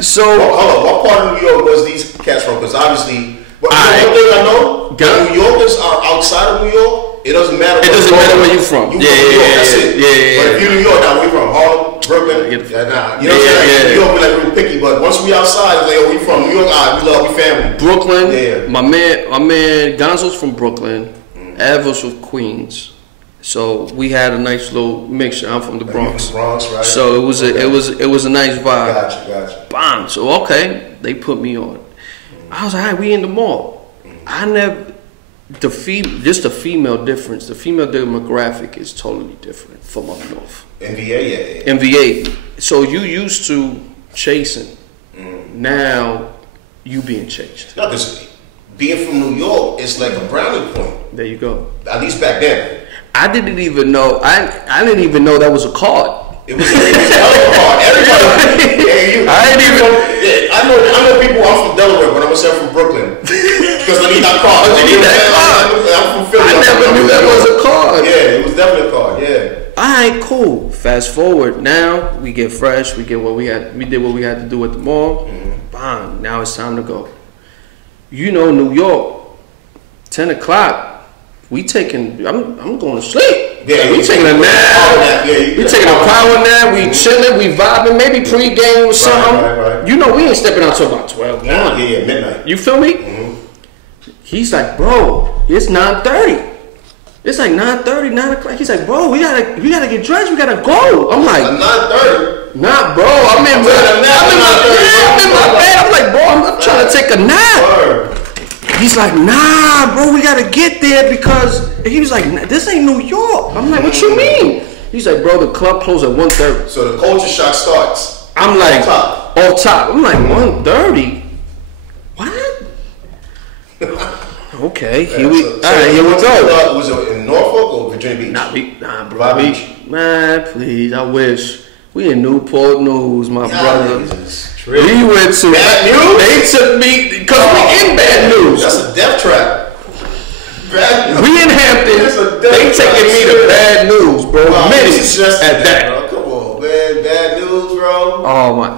So, what part of New York was these cats from? Because obviously, one thing I know, New Yorkers are outside of New York. It doesn't matter. It doesn't matter where you're from. That's it. Yeah. But if you're New York, now we from Harlem, Brooklyn. You know what I'm saying? New York, we like real picky. But once we outside, it's like, oh, we from New York. We family. Brooklyn. Yeah. My man Gonzo's from Brooklyn. Ev was from Queens. So we had a nice little mixture. I'm from the Bronx. From the Bronx, right? So it was a nice vibe. Gotcha. Bang. So okay, they put me on. I was like, all right, we in the mall. I never the female difference. The female demographic is totally different from up north. NVA, NVA. So you used to chasing. Now you being chased. No, this being from New York is like a brownie point. There you go. At least back then. I didn't even know. I didn't even know that was a card. It was a hell of a card. Everybody. I know people. I'm from Delaware, but I'm gonna say I'm from Brooklyn because I need that card. I'm from Philly. I never knew that was a card. Yeah, it was definitely a card. Yeah. All right, cool. Fast forward. Now we get fresh. We get what we had. We did what we had to do at the mall. Bang. Now it's time to go. You know, New York. 10 o'clock. We taking. I'm going to sleep. Yeah, we taking a nap. We taking a power nap. We chilling. We vibing. Maybe pre-game or something. Right. You know, we ain't stepping out till about 12. Yeah, midnight. You feel me? He's like, bro, it's 9:30. It's like 9:30, 9 o'clock. He's like, bro, we gotta get dressed. We gotta go. I'm like, 9:30. Nah, bro. I'm in my bed. I'm like, bro, I'm trying to take a nap. He's like, nah, bro, we gotta get there because he was like, this ain't New York. I'm like, what you mean? He's like, bro, the club closed at 1:30. So the culture shock starts. I'm like, off top. I'm like, 1:30? What? Okay, here we go. Was it in Norfolk or Virginia Beach? Nah, bro. Man, please, I wish. We in Newport News, my brother. We went to Bad News. They took me because we in Bad News. That's a death trap. Bad News. We in Hampton. They taking me to Bad News, bro. Minutes at that. Bro. Come on, man. Bad News, bro. Oh my.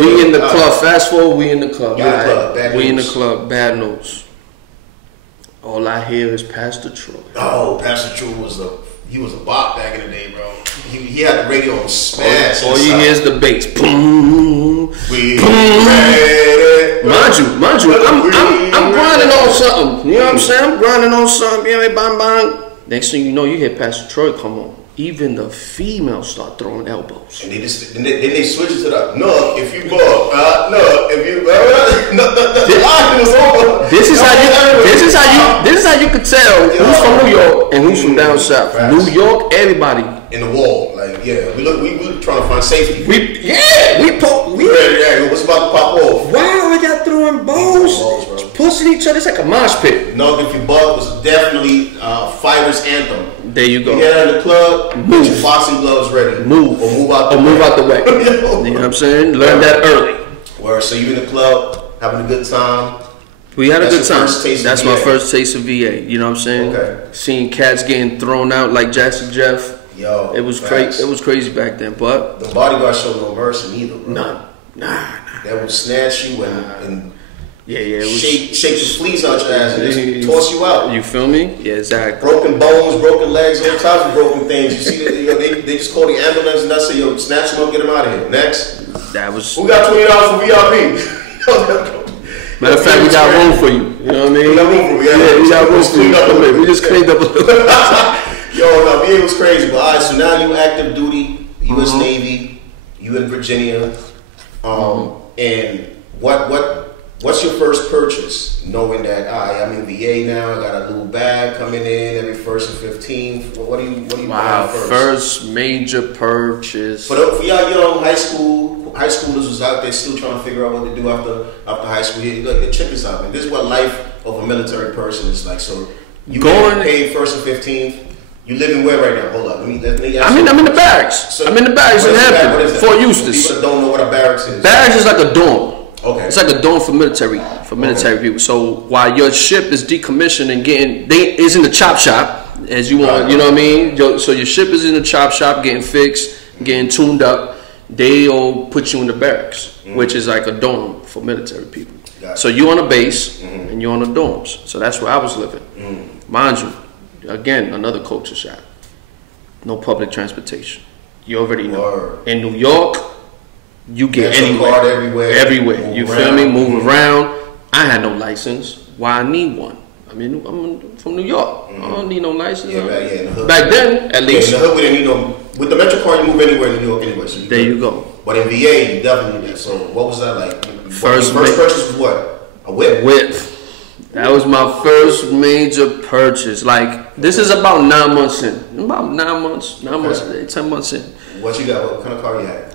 We in the club. Fast forward. We in the club. We in the club. Bad News. All I hear is Pastor Troy. Oh, Pastor Troy was a bop back in the day, bro. He had the radio on smash. All you hear is the bass. Boom. Mind you, I'm grinding on something. You know what I'm saying? I'm grinding on something. You know, bang, bang. Next thing you know, you hear Pastor Troy come on. Even the females start throwing elbows. And they switch it to the no. If you go, no. If you the line was over. This is how you could tell who's from New York and who's from down south. Facts. New York, everybody in the wall, like we trying to find safety. We what's about to pop off? Wow, are y'all throwing balls, pushing each other? It's like a mosh pit. No, if you buck was definitely fighter's anthem. There you go. You get out of the club, get your boxing gloves ready. Move. Or move out the way. You know what I'm saying? Learn that early. Where so you in the club, having a good time. We had a good time. That's my first taste of VA. You know what I'm saying? Okay. Seeing cats getting thrown out like Jackson Jeff. Yo, it was crazy. It was crazy back then. But the bodyguard showed no mercy neither, bro. Nah. They will snatch you and it was, shake the fleas out your ass and just toss you out. You feel me? Yeah, exactly. Broken bones, broken legs, all types of broken things. You see, they just call the ambulance and that's it. Yo, snatch them up, get them out of here. Next. That was. Who got $20 for VIP? Matter of fact, we got room for you. You know what I mean? We got room for you. Yeah, we got room for you. We just cleaned up a little. Yo, no, VA was crazy. But all right, so now you active duty, U.S. Navy, you in Virginia, and what's your first purchase? Knowing that I'm in VA now, I got a little bag coming in every 1st and 15th. What do you buy first? First major purchase. For y'all young high schoolers who's out there still trying to figure out what to do after high school. Look, check this out, man. This is what life of a military person is like. So you get paid 1st and 15th. You living where right now? Hold up. Let me I'm in the barracks. So, I'm in the barracks in Hampton, Fort Eustis. People that don't know what a barracks is. Barracks is like a dorm. Okay. It's like a dorm for military people. So while your ship is decommissioned and is in the chop shop, as you want, you know what I mean? So your ship is in the chop shop, getting fixed, getting tuned up. They'll put you in the barracks, which is like a dorm for military people. Gotcha. So you on a base and you're on the dorms. So that's where I was living. Mind you, again, another culture shock. No public transportation. You already know. Word. In New York, you get anywhere. Everywhere. You feel me? Move around. I had no license. Why I need one? I mean, I'm from New York. I don't need no license. Back then, at least. In the hood, we didn't need no. With the Metro card, you move anywhere in New York anyway. So there you go. But in VA, you definitely need that. So what was that like? First purchase was what? A whip? That was my first major purchase. Like, this is about 9 months in. About 9 months, 10 months in. What you got? What kind of car you had?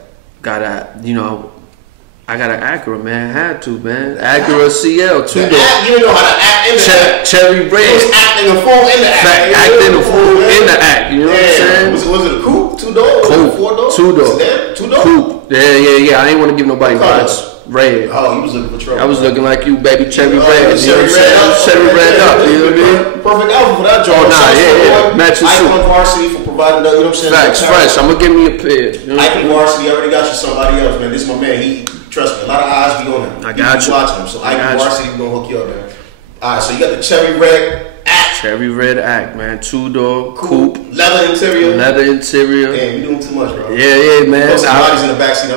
I got an Acura, man. I had to, man. Acura CL, 2-door. You didn't know how to act in the act. Cherry red. It was acting a fool in the act. Acting a fool in the act. You know what I'm saying? Was it a coupe? 2-door? Coupe. 4-door? 2-door. 2-door? Coupe. Yeah. I didn't want to give nobody vibes. Red. Oh, you was looking for trouble. I was looking like you, baby. Cherry red. You know what I'm saying? Cherry red up. You know what I mean? Perfect outfit for that job. Oh, nah, yeah. Matching suit. Icon Varsity for providing, you know what I'm saying? Facts, fresh. I'm going to give me a pair. You know Icon Varsity, I already got you somebody else, man. This is my man. Trust me, a lot of eyes be on him. I got you. Watching him. So Icon Varsity, we're going to hook you up, man. All right, so you got the Cherry Red Act. Cherry Red Act, man. 2-door, coupe. Leather interior. Damn, you doing too much, bro. Yeah, man. Put some bodies in the backseat.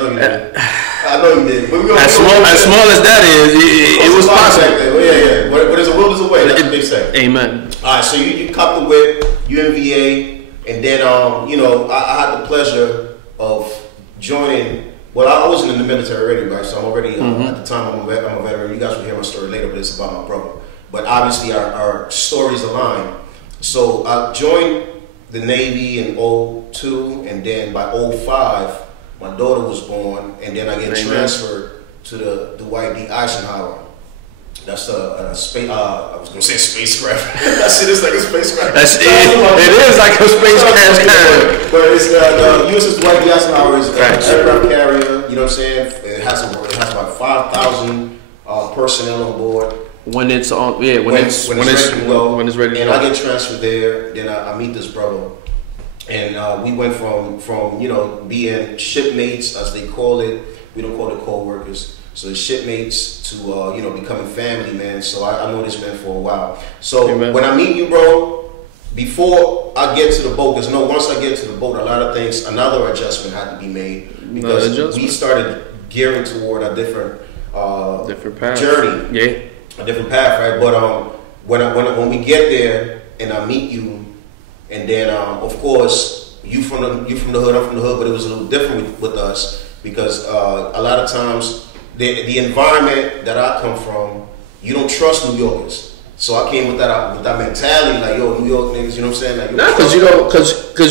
I know you did. But as small as that is, it was possible. Yeah. But there's a will, there's a way. That's what they say. Amen. All right, so you cop the whip, you in VA, and then I had the pleasure of joining. Well, I wasn't in the military already, right? So I'm already at the time I'm a veteran. You guys will hear my story later, but it's about my brother. But obviously our stories align. So I joined the Navy in 02, and then by 05, my daughter was born, and then I get transferred to the Dwight D. Eisenhower. That's a space. I was gonna say spacecraft. That shit is like a spacecraft. It is like a spacecraft. But it's the USS Dwight D. Eisenhower is an aircraft carrier. You know what I'm saying? It has about 5,000 personnel on board. When it's on, when it's ready to go. When it's ready to go. And I get transferred there. Then I meet this brother. And we went from being shipmates, as they call it. We don't call it co-workers. So shipmates to becoming family, man. So I know this man for a while. So when I meet you, bro, before I get to the boat, once I get to the boat, a lot of things, another adjustment had to be made because we started gearing toward a different path. Journey. Yeah, a different path, right? But when we get there and I meet you. And then, of course, you from the hood, I'm from the hood, but it was a little different with us because a lot of times the environment that I come from, you don't trust New Yorkers. So I came with that mentality, like, yo, New York niggas, you know what I'm saying? Like, not because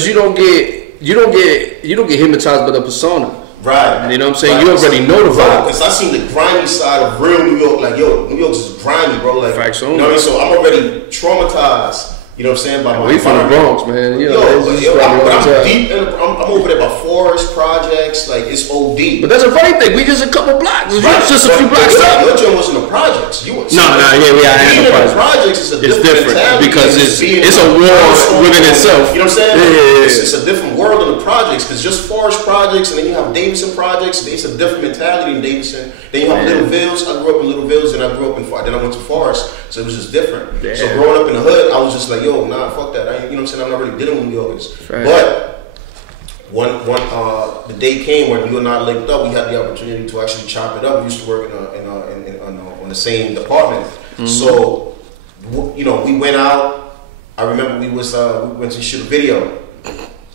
you don't get hypnotized by the persona. Right. You know what I'm saying? Right. You already know the vibe. Because I seen the grimy side of real New York. Like, yo, New York's is grimy, bro. Like, facts you know what I mean? So I'm already traumatized. You know what I'm saying? By we from the Bronx, man. You know, I'm over there by Forest Projects. Like, it's OD. But that's a funny thing. We just a couple blocks. Right. Just a few blocks up. Your joint wasn't the projects. We had the projects. It's different because it's a war within itself. You know what I'm saying? It's a different world in the projects because just Forest Projects, and then you have Davidson Projects. It's a different mentality in Davidson. Then you have Little Villes. I grew up in Little Villes, and I grew up in then I went to Forest, so it was just different. So growing up in the hood, I was just like, yo, nah, fuck that. You know what I'm saying? I'm not really dealing with New Yorkers. Right. But the day came when you and I linked up. We had the opportunity to actually chop it up. We used to work on the same department. Mm-hmm. So, you know, we went out. I remember we went to shoot a video.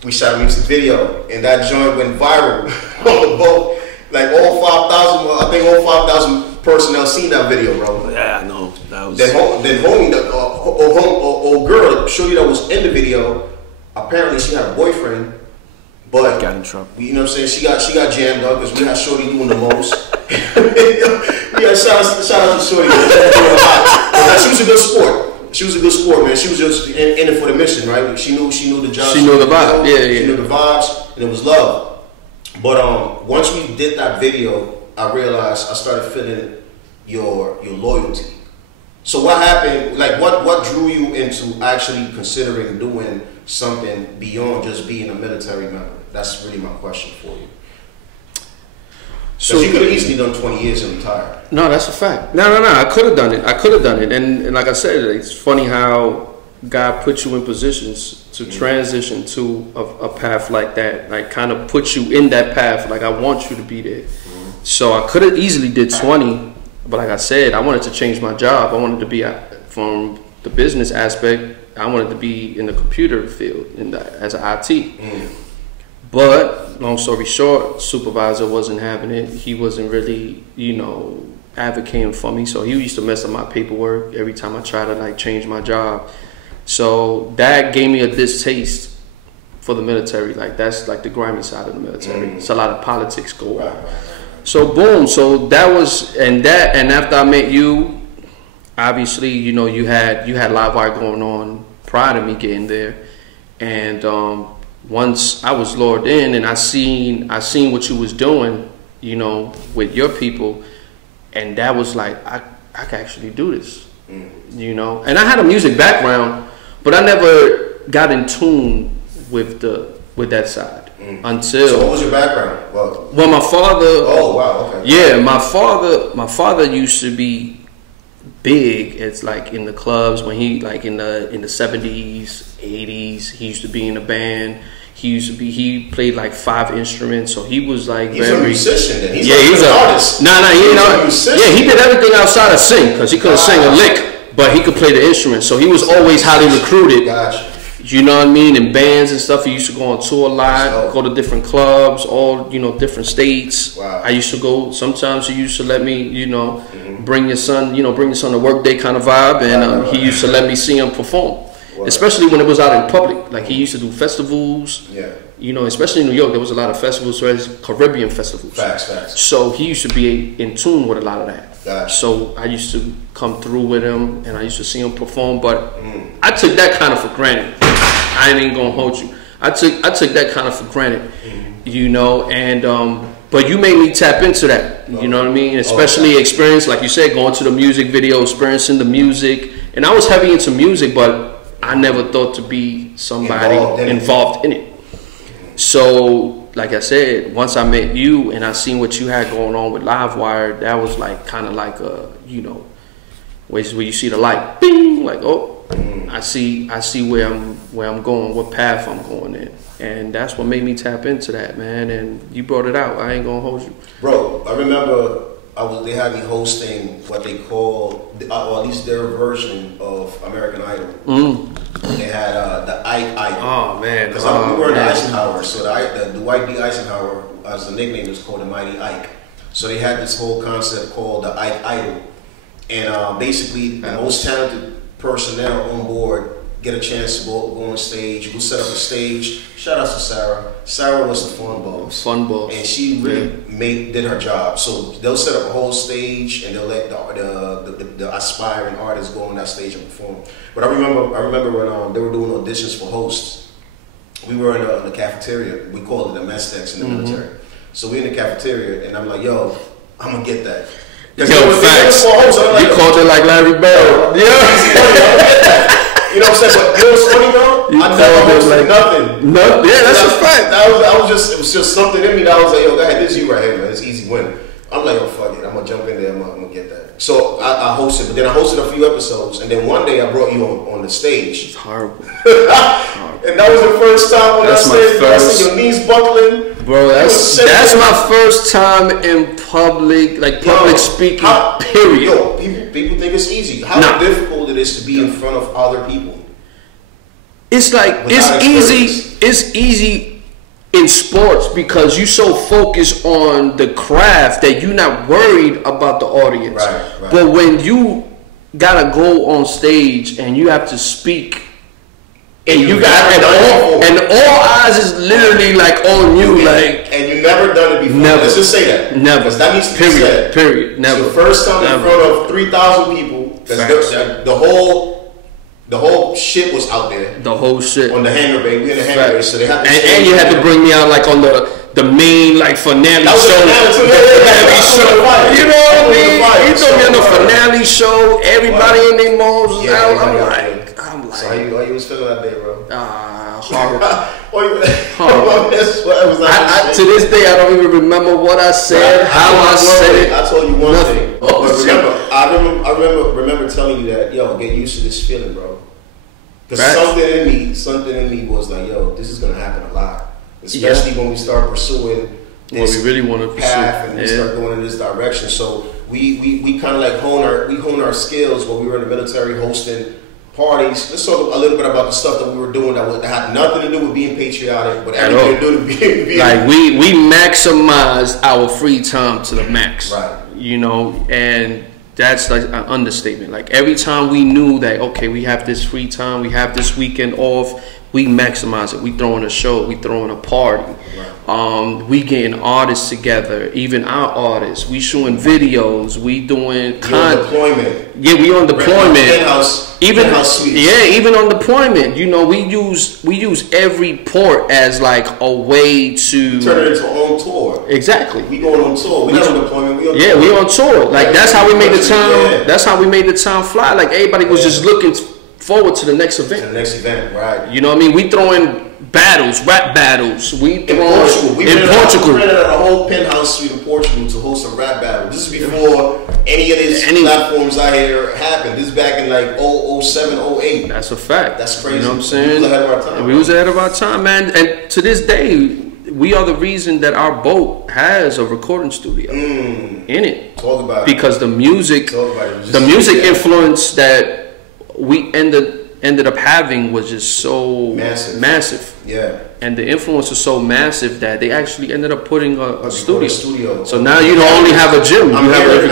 We shot a music video, and that joint went viral on the boat. Like all 5,000, I think all 5,000 personnel seen that video, bro. Yeah, I know. That was then homie, old girl, shorty that was in the video. Apparently, she had a boyfriend, but got in trouble. You know what I'm saying? She got jammed up because we had shorty doing the most. Yeah, shout out to shorty. She was a good sport. She was a good sport, man. She was just in it for the mission, right? She knew the job. She knew the vibe. Yeah. She knew the vibes, and it was love. But once we did that video, I realized I started feeling your loyalty. So what happened? Like, what drew you into actually considering doing something beyond just being a military member? That's really my question for you. So you could have easily done 20 years and retired. No, that's a fact. No. I could have done it. And like I said, it's funny how God put you in positions to transition to a path like that. Like, kind of put you in that path. Like, I want you to be there. Mm-hmm. So I could have easily did 20, but like I said, I wanted to change my job. I wanted to be from the business aspect. I wanted to be in the computer field as an IT. Mm. But long story short, supervisor wasn't having it. He wasn't really, advocating for me. So he used to mess up my paperwork every time I tried to change my job. So that gave me a distaste for the military. Like, that's like the grimy side of the military. It's a lot of politics go on. So boom. So that was and after I met you, obviously, you had Livewire going on prior to me getting there, and once I was lured in and I seen what you was doing, with your people, and that was like, I can actually do this, And I had a music background, but I never got in tune with that side until. So what was your background? Well, my father. Oh wow, okay. Yeah, my father used to be big. It's like in the clubs when he in the 70s, 80s. He used to be in a band. He played like 5 instruments, so he was like he's a musician. Then. He's an artist. He did everything outside of sing because he couldn't sing a lick, but he could play the instrument. So he was always highly recruited. Gotcha. You know what I mean? In bands and stuff. He used to go on tour a lot, go to different clubs, all different states. Wow. I used to go. Sometimes he used to let me, bring your son to work day kind of vibe, and he used to let me see him perform. Wow. Especially when it was out in public. Like, he used to do festivals. Yeah. Especially in New York, there was a lot of festivals, Caribbean festivals. Facts. So he used to be in tune with a lot of that. Gotcha. So I used to come through with him, and I used to see him perform. But I took that kind of for granted. I ain't even gonna hold you. I took that kind of for granted, and but you made me tap into that. You know what I mean? Especially experience, like you said, going to the music video, experiencing the music, and I was heavy into music, but I never thought to be somebody involved in it. So, like I said, once I met you and I seen what you had going on with Livewire, that was like kind of like a, where you see the light, bing, like, oh, I see where I'm going, what path I'm going in, and that's what made me tap into that, man. And you brought it out. I ain't gonna hold you, bro. I remember they had me hosting what they call, or at least their version of American Idol. They had the Ike Idol. Oh man, because we were in Eisenhower, so the Dwight D. Eisenhower, as the nickname is called, the Mighty Ike. So they had this whole concept called the Ike Idol, and basically the most talented personnel on board get a chance to go on stage. We'll set up a stage. Shout out to Sarah. Sarah was the fun boss. Fun boss. And she really did her job. So they'll set up a whole stage and they'll let the aspiring artists go on that stage and perform. But I remember when they were doing auditions for hosts. We were in the cafeteria. We called it the mess decks in the military. So we in the cafeteria and I'm like, yo, I'm gonna get that. Yo, facts. You called it like Larry Bird. Yeah. You know what I'm saying? But it was funny though. I never hosted nothing. Yeah, that's a fact. It was just something in me that I was like, yo, go ahead, this is you right here, man. It's easy win. I'm like, oh fuck it, I'm gonna jump in there, I'm gonna get that. So I hosted, but then I hosted a few episodes, and then one day I brought you on the stage. It's horrible. And that was the first time on that stage. I see your knees buckling. Bro, that's my first time in public, like public speaking. Period. Yo, people think it's easy. How difficult it is to be in front of other people. It's like it's easy. It's easy in sports because you're so focused on the craft that you're not worried about the audience. Right. But when you gotta go on stage and you have to speak. And you got and all eyes is literally like on you, like. And you never done it before. Never. Let's just say that. Never. Because that needs to be said. Period. Never. So first time in front of 3,000 people. The whole shit was out there. The whole shit on the hangar bay. We in the hangar bay, so they had to. And you had to bring me out like on the main like finale show. You know what I mean? You throw me on the finale show. Everybody in their modes was out. I'm like. So how you was feeling that day, bro? Horrible. Horrible. To this day, I don't even remember what I said, how I said it. I told you one thing. But I remember telling you that, yo, get used to this feeling, bro. Because something in me was like, yo, this is gonna happen a lot, especially when we start pursuing this what we really want to path and we start going in this direction. So we kind of like hone our skills when we were in the military hosting parties. Let's talk a little bit about the stuff that we were doing that had nothing to do with being patriotic, but everything to do with being like we maximized our free time to the max. Right. You know, and that's like an understatement. Like every time we knew that, okay, we have this free time, we have this weekend off, we maximize it. We throwing a show, we throwing a party. Right. We getting artists together, even our artists. We shooting videos, we doing deployment. Yeah, we on deployment. In-house suites. Yeah, even on deployment. You know, we use every port as like a way to turn it into our own tour. Exactly. We going on tour. We not on deployment. We on tour. Like that's how we made the time. Yeah. That's how we made the time fly. Like everybody was just looking forward to the next event. Right. You know what I mean? We throwing battles, rap battles. We Portugal. We rented a whole penthouse suite in Portugal to host a rap battle. This is before any of these platforms out here happened. This is back in like 07, 08. That's a fact. That's crazy. You know what I'm saying? We was ahead of our time. We was ahead of our time, man. And to this day, we are the reason that our boat has a recording studio in it. Talk about because the music influence that we ended up having was just so massive. Yeah. And the influence was so massive that they actually ended up putting a studio. So now you don't only have a gym. I'm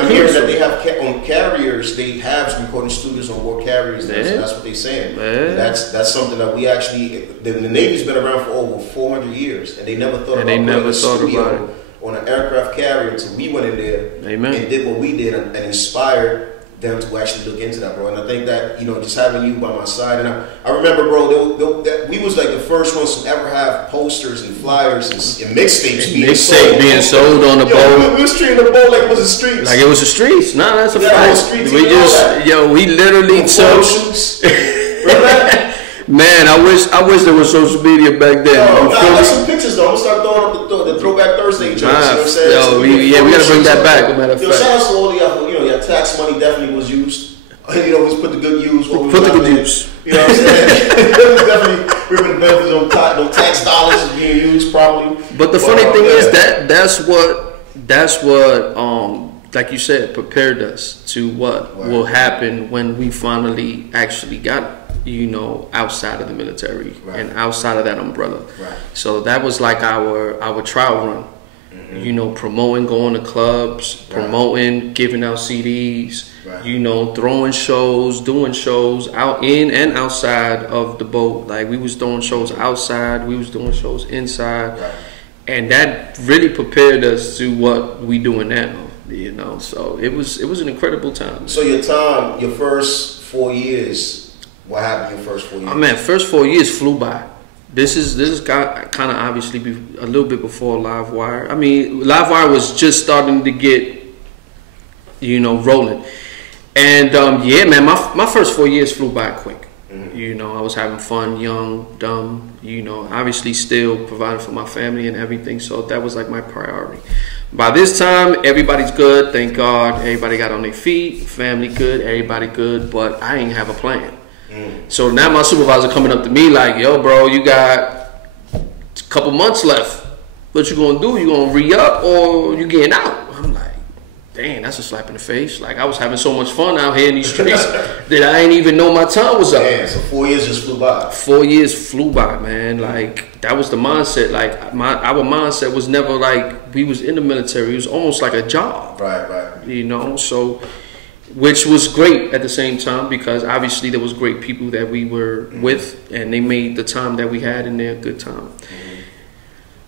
hearing that they have on carriers. They have recording studios on board carriers. Yeah. So that's what they're saying. Yeah. that's something that we actually. The Navy's been around for over 400 years, and they never thought about putting a studio on an aircraft carrier until we went in there and did what we did and inspired them to actually look into that, bro. And I think that, you know, just having you by my side, and I remember, bro, we was like the first ones to ever have posters and flyers and mixtapes being sold on the boat. We was treating the boat like it was the streets. Like it was the streets. Nah, that's a fact. We literally Man, I wish there was social media back then. I got some pictures though. I'm gonna start throwing up the Throwback Thursday joints. You know what I'm saying? We gotta bring that back. Matter of fact. Shout out to all y'all. You know, your tax money definitely was used. You know, we put the good use. Put the good use. You know what I'm saying? Definitely reaping the benefits on tax dollars is being used properly. But the funny thing is that's what like you said, prepared us to what will happen when we finally actually got, you know, outside of the military and outside of that umbrella. Right. So that was like our trial run. You know, promoting, going to clubs, promoting, giving out CDs, you know, throwing shows, doing shows out in and outside of the boat. Like, we was throwing shows outside, we was doing shows inside. And that really prepared us to what we doing now, you know. So it was an incredible time. So your first 4 years, what happened your first 4 years? Oh man, first 4 years flew by. This is kind of obviously a little bit before Livewire. I mean, Livewire was just starting to get, you know, rolling. And yeah, man, my first 4 years flew by quick. You know, I was having fun, young, dumb, you know, obviously still providing for my family and everything. So that was like my priority. By this time, everybody's good. Thank God. Everybody got on their feet. Family good. Everybody good. But I ain't have a plan. So now my supervisor coming up to me like, yo, bro, you got a couple months left. What you gonna do? You gonna re-up or you getting out? I'm like, dang, that's a slap in the face. Like, I was having so much fun out here in these streets that I ain't even know my time was up. Yeah, so 4 years just flew by. 4 years flew by, man. Like, that was the mindset. Like, our mindset was never like we was in the military. It was almost like a job. Right. You know, so, which was great at the same time because obviously there was great people that we were with and they made the time that we had in there a good time.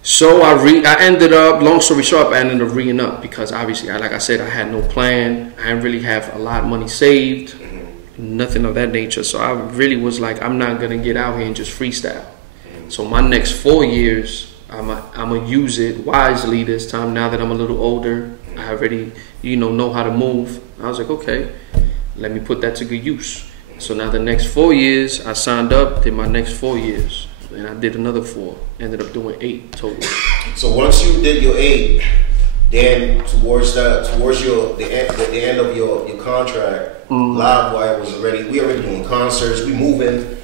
So I ended up, long story short, I ended up re-ing up because obviously, like I said, I had no plan. I didn't really have a lot of money saved, nothing of that nature. So I really was like, I'm not going to get out here and just freestyle. So my next 4 years, I'm going to use it wisely this time. Now that I'm a little older, I already, you know how to move. I was like, okay, let me put that to good use. So now the next 4 years, I signed up, did my next 4 years. And I did another 4. Ended up doing 8 total. So once you did your 8, then towards the end of your contract, Livewire was we already doing concerts, we moving.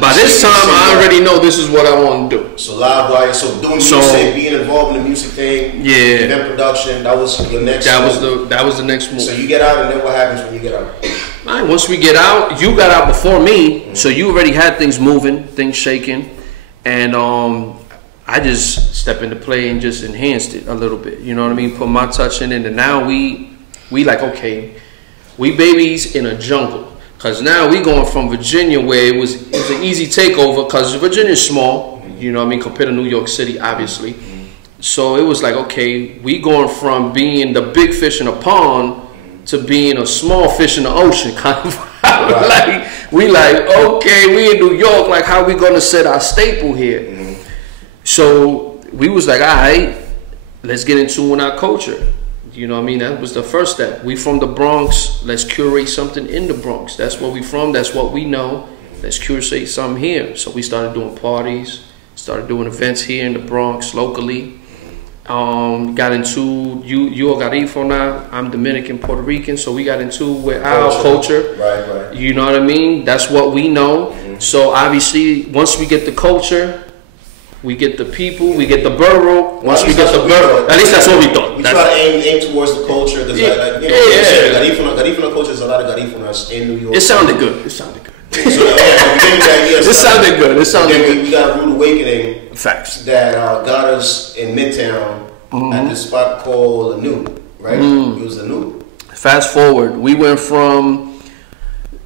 By this time, I already know this is what I want to do. So Livewire, doing music, being involved in the music thing, event production, that was your next. That was the next move. So you get out, and then what happens when you get out? All right, once we get out, you got out before me, so you already had things moving, things shaking, and I just stepped into play and just enhanced it a little bit. You know what I mean? Put my touch in it, and now we like, okay, we babies in a jungle. Cause now we going from Virginia where it was an easy takeover cause Virginia's small, you know what I mean, compared to New York City, obviously. So it was like, okay, we going from being the big fish in a pond to being a small fish in the ocean, kind of. Like, we like, okay, we in New York, like how we gonna set our staple here? So we was like, all right, let's get into our culture. You know what I mean? That was the first step. We from the Bronx. Let's curate something in the Bronx. That's where we from. That's what we know. Let's curate something here. So we started doing parties. Started doing events here in the Bronx locally. Got into you're Garifo now. I'm Dominican, Puerto Rican. So we got into with our culture. Right. You know what I mean? That's what we know. So obviously, once we get the culture, we get the people, we get the borough. Once we get the borough, at least that's what we thought. We try to aim towards the culture. Garifuna culture is a lot of Garifunas in New York. It sounded good. It sounded good. It sounded good. We got a rude awakening. Facts. That got us in Midtown at this spot called the New, right? It was the New. Fast forward, we went from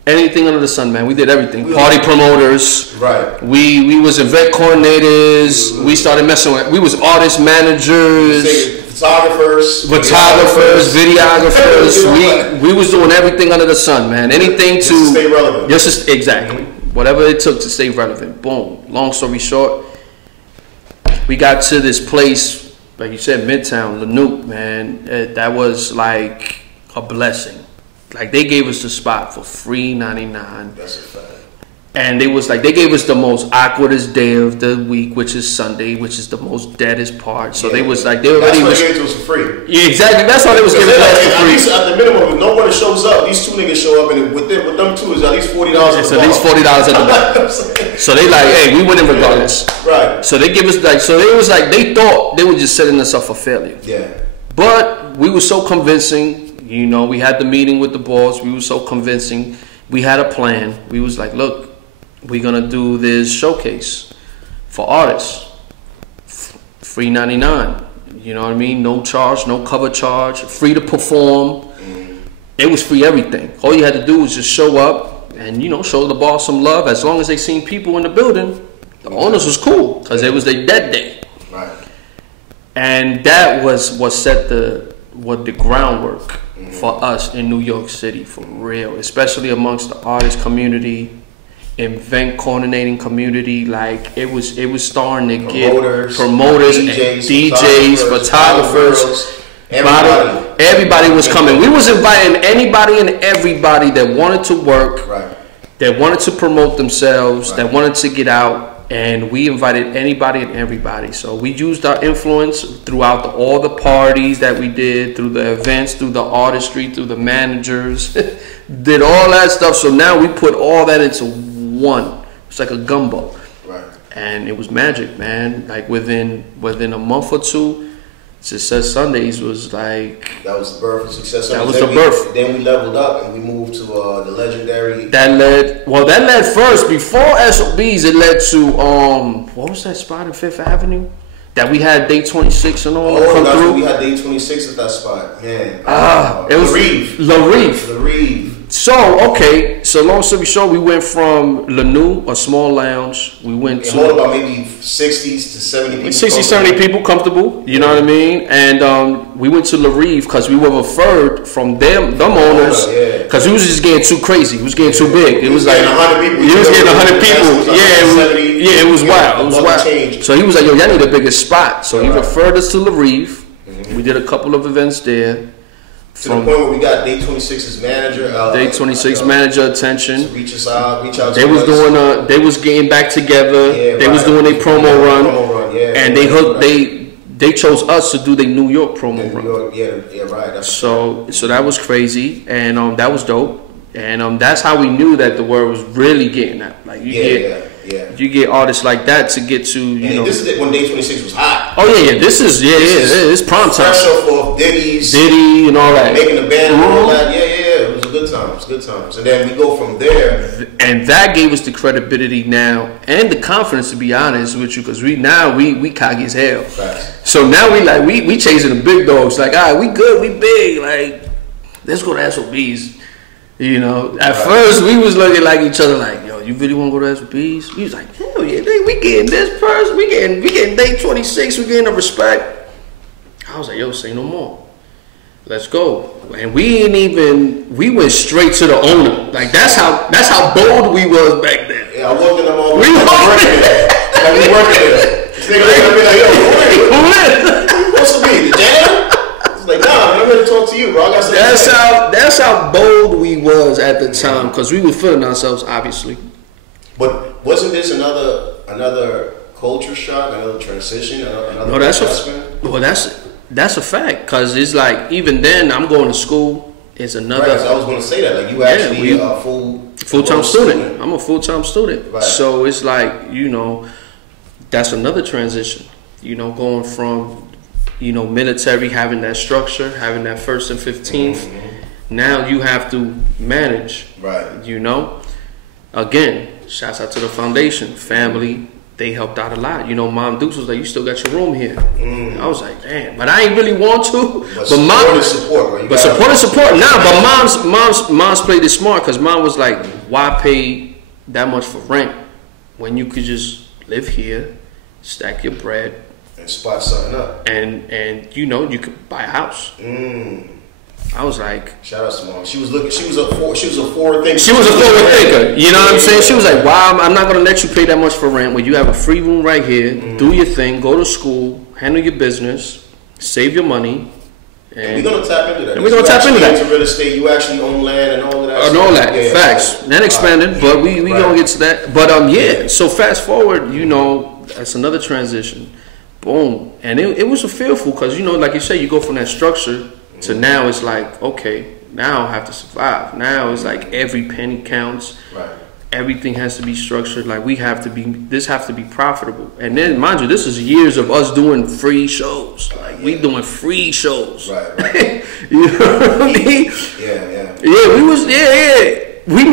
anything under the sun, man. We did everything. Party promoters. Right. We was event coordinators. We started messing with. We was artist managers. Photographers, videographers. We was doing everything under the sun, man. Anything to stay relevant. Exactly. Whatever it took to stay relevant. Boom. Long story short, we got to this place, like you said, Midtown, Lanook, man. That was like a blessing. Like, they gave us the spot for free $99. That's a fact. And it was like, they gave us the most awkwardest day of the week, which is Sunday, which is the most deadest part. So they was like, they already was. That's why they gave it to us for free. Yeah, exactly. That's why they was giving it to us for free. At least at the minimum, if no one shows up, these two niggas show up, and with them two is at least $40. It's at least $40 at the bar. So they like, hey, we winning regardless. Right. So they give us like, so they was like, they thought they were just setting us up for failure. Yeah. But we were so convincing. You know, we had the meeting with the boss. We were so convincing. We had a plan. We was like, look, we're going to do this showcase for artists. Free $99. You know what I mean? No charge, no cover charge, free to perform. It was free everything. All you had to do was just show up and, you know, show the boss some love. As long as they seen people in the building, the owners was cool because it was their dead day. Right. And that was what set the groundwork for us in New York City, for real, especially amongst the artist community, event coordinating community. Like it was starting to get promoters, DJs, photographers. Everybody was coming. We was inviting anybody and everybody that wanted to work, that wanted to promote themselves, that wanted to get out. And we invited anybody and everybody. So we used our influence throughout all the parties that we did, through the events, through the artistry, through the managers, did all that stuff. So now we put all that into one. It's like a gumbo. Right. And it was magic, man. Like within a month or two, Success Sundays was like... That was the birth of Success Sundays. That was the birth. Then we leveled up and we moved to the legendary... That led first. Before SOBs, it led to, what was that spot in Fifth Avenue? That we had Day 26 and all come through. We had Day 26 at that spot. Man. It was La Reef. So, okay. So, long story short, we went from Lanu, a small lounge. We went to... hold about maybe 60s to 70 people. 60, 70 people comfortable. You know what I mean? And we went to La Reef because we were referred from them owners. Because we was just getting too crazy. It was getting too big. It was like... 100 people. He was getting 100 people. It was wild. It was wild. So he was like, yo, y'all need a bigger spot. So he referred us to La Reef. We did a couple of events there. To the point where we got Day 26's manager. Day 26 manager attention. Reach out. They was doing they was getting back together. They was doing a promo run. And they chose us to do their New York promo run. Right. So that was crazy, and that was dope. And that's how we knew that the word was really getting out. Like you get artists like that to get to, you know. This is when Day 26 was hot. Oh yeah. This is it's prime time. Special for Diddy and all that. Making the band and all that. It was good times. And then we go from there. And that gave us the credibility now and the confidence, to be honest with you, because we cocky as hell. Right. So now we chasing the big dogs. Like, all right, we good, we big. Like, let's go to SOBs. You know, at first we was looking like each other, like, yo, you really want to go to SOBs? We was like, hell yeah, we getting this person, we getting Day 26, we getting the respect. I was like, yo, say no more. Let's go. And we went straight to the owner. Like that's how bold we was back then. Yeah, I walked in the mall. We working there. This nigga gonna be like, yo, who you supposed to be? The jam? Like, nah, I'm ready to talk to you, bro. I got that's how bold we was at the time, because we were feeling ourselves, obviously. But wasn't this another culture shock, another transition, another adjustment? That's a fact, because it's like, even then, I'm going to school. It's another. Right, so I was going to say that, like, you actually are a full-time student. I'm a full-time student. Right. So it's like, you know, that's another transition. You know, going from, you know, military, having that structure, having that 1st and 15th. Now you have to manage. Right. You know, again, shouts out to the foundation, family. They helped out a lot. You know, Mom Dukes was like, you still got your room here. I was like, damn, but I ain't really want to. But support and support, bro. Support. Nah, but mom's played it smart, because mom was like, why pay that much for rent when you could just live here, stack your bread, and spot something up, and you know, you could buy a house. I was like, shout out to mom. She was a forward thinker. She was a forward thinker. You know what I'm saying? She was like, wow, I'm not gonna let you pay that much for rent when you have a free room right here. Do your thing, go to school, handle your business, save your money. And we're gonna tap into that. We're gonna tap into that. Into real estate, you actually own land and all of that. And all that, facts. And expanded, but we gonna get to that. But so fast forward, you know, that's another transition. Boom. And it was a fearful, because, you know, like you say, you go from that structure to now it's like, okay, now I have to survive. Now it's like every penny counts. Right. Everything has to be structured. Like this have to be profitable. And then, mind you, this is years of us doing free shows. Like we doing free shows. Right. You know what I mean? Yeah. Yeah, we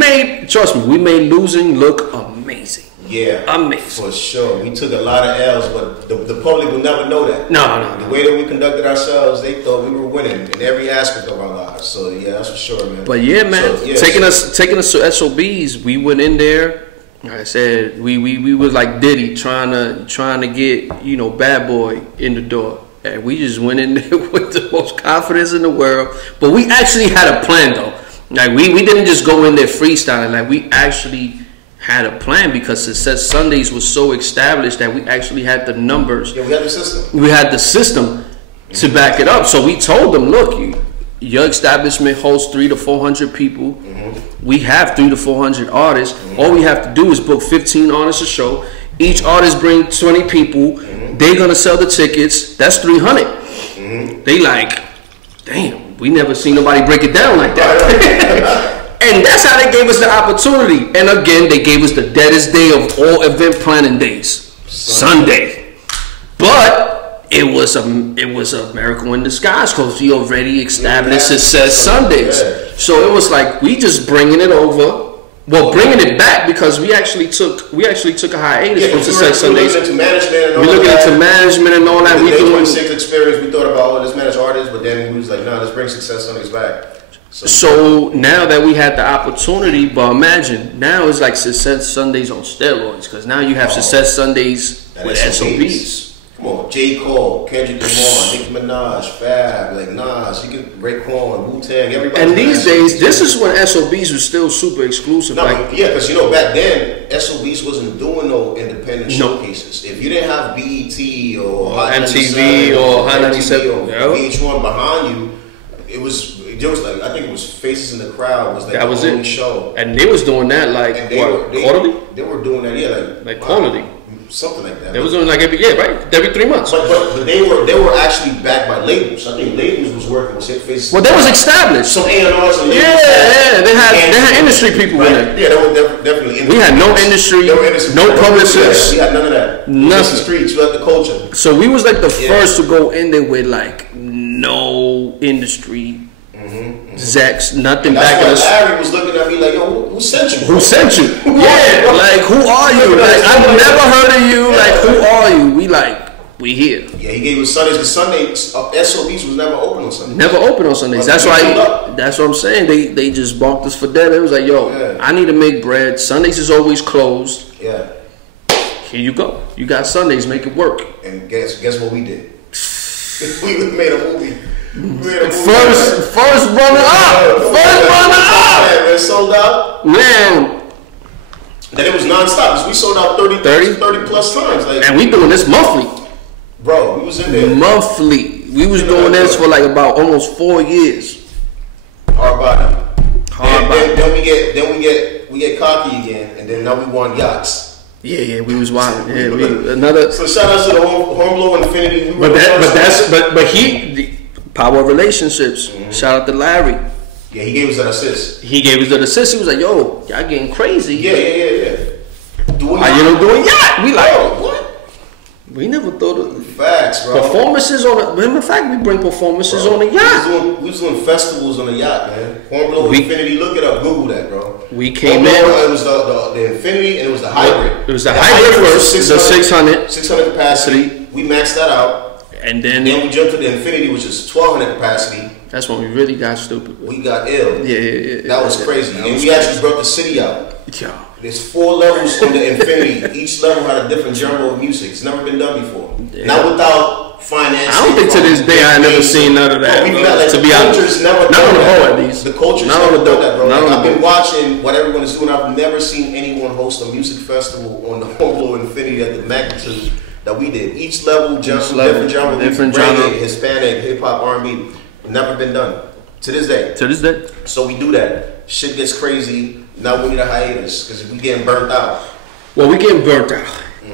made losing look amazing. Yeah, amazing. For sure. We took a lot of L's, but the public will never know that. No. The way that we conducted ourselves, they thought we were winning in every aspect of our lives. So yeah, that's for sure, man. But yeah, man, So, taking us to SOBs, we went in there. Like I said, we was like Diddy trying to get, you know, Bad Boy in the door. And we just went in there with the most confidence in the world. But we actually had a plan, though. Like, we didn't just go in there freestyling. Like, we actually had a plan because Success Sundays was so established that we actually had the numbers. Yeah, we had the system. We had the system to back it up. So we told them, look, your establishment hosts 300 to 400 people. Mm-hmm. We have 300 to 400 artists. Mm-hmm. All we have to do is book 15 artists a show. Each artist bring 20 people. Mm-hmm. They're gonna sell the tickets. That's 300. Mm-hmm. They like, damn, we never seen nobody break it down like that. And that's how they gave us the opportunity. And again, they gave us the deadest day of all event planning days, Sunday. But it was a miracle in disguise because we already established Success Sundays. So it was like we just bringing it over. Well, bringing it back because we actually took a hiatus from Success Sundays. We're looking into management and all that. The Day 26 experience, we thought about, let's manage artists, but then we was like, no, let's bring Success Sundays back. So now that we had the opportunity, but imagine now it's like Success Sundays on steroids because now you have Success Sundays with SOBs. Come on, J. Cole, Kendrick Lamar, Nicki Minaj, Fab, like Nas, you can Raekwon, Wu-Tang, everybody. And these days, this is when SOBs was still super exclusive. No, like, yeah, because you know back then SOBs wasn't doing no independent showcases. If you didn't have BET or MTV or Hot 97 or VH1 behind you, it was. There was like, I think it was Faces in the Crowd was like that was the only it. show, and they was doing that like quarterly. They were doing that, yeah, like quarterly, something like that. They was doing like every 3 months. But they were actually backed by labels. I think labels was working with Faces. Well, they was established. Some A&Rs and they had industry people in there. Yeah, they were definitely. We had no industry, no publicists. We had none of that. Nothing. The streets, we had the culture. So we was like the first to go in there with like no industry. Zex, nothing back us. Larry was looking at me like, yo, who sent you? Who sent you? Yeah, like who are you? Like I've never heard of you. Like who are you? We here. Yeah, he gave us Sundays because Sundays SOBs was never open on Sundays. Never open on Sundays. That's why. That's what I'm saying. They just balked us for that. It was like, yo, I need to make bread. Sundays is always closed. Yeah. Here you go. You got Sundays. Make it work. And guess what we did? We made a movie. First runner up. Man, sold out. Man. Then it was nonstop. We sold out 30 plus times. Like, and we doing this monthly. Bro, we was in there. Monthly. We was doing this for like about almost 4 years. Hard body. Then we get cocky again, and then now we want yachts. Yeah, we was wild. Yeah, another. So shout out to the Hornblow Infinity. But the power of relationships. Mm-hmm. Shout out to Larry. Yeah, he gave us that assist. He was like, yo, y'all getting crazy. Yeah. Doing yacht. We like, what? We never thought of facts, bro. Performances on the. In fact, we bring performances on the yacht. We was doing festivals on the yacht, man. Hornblow Infinity. Look it up. Google that, bro. We came in. It was the Infinity and it was the hybrid. It was the hybrid first. The 600 capacity. We maxed that out. And then we jumped to the Infinity, which is 1200 capacity. That's when we really got stupid. We got ill. Yeah. That was crazy. And we actually brought the city out. Yeah. There's 4 levels on the Infinity. Each level had a different genre of music. It's never been done before. Yeah. Not without financing. I don't think to this day I never seen none of that. To be honest, never not on the whole at least. The culture's never done that, bro. I've been watching what everyone is doing. I've never seen anyone host a music festival on the Hornblow Infinity at the magnitude that we did. Each level, different genre, reggae, Hispanic, hip hop, R&B. Never been done to this day. So we do that. Shit gets crazy. Now we need a hiatus because we getting burnt out. Well, we getting burnt out,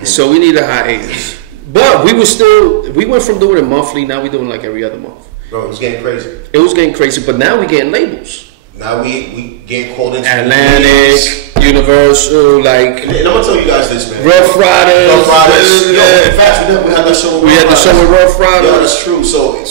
so we need a hiatus. But we went from doing it monthly. Now we doing like every other month. Bro, it was getting crazy. It was getting crazy, but now we getting labels. Now we get called into Atlantic, Universal, like. And I'm gonna tell you guys this, man. Rough Riders. In fact, we had that show. We had the show with Rough Riders. Yeah, that's true. So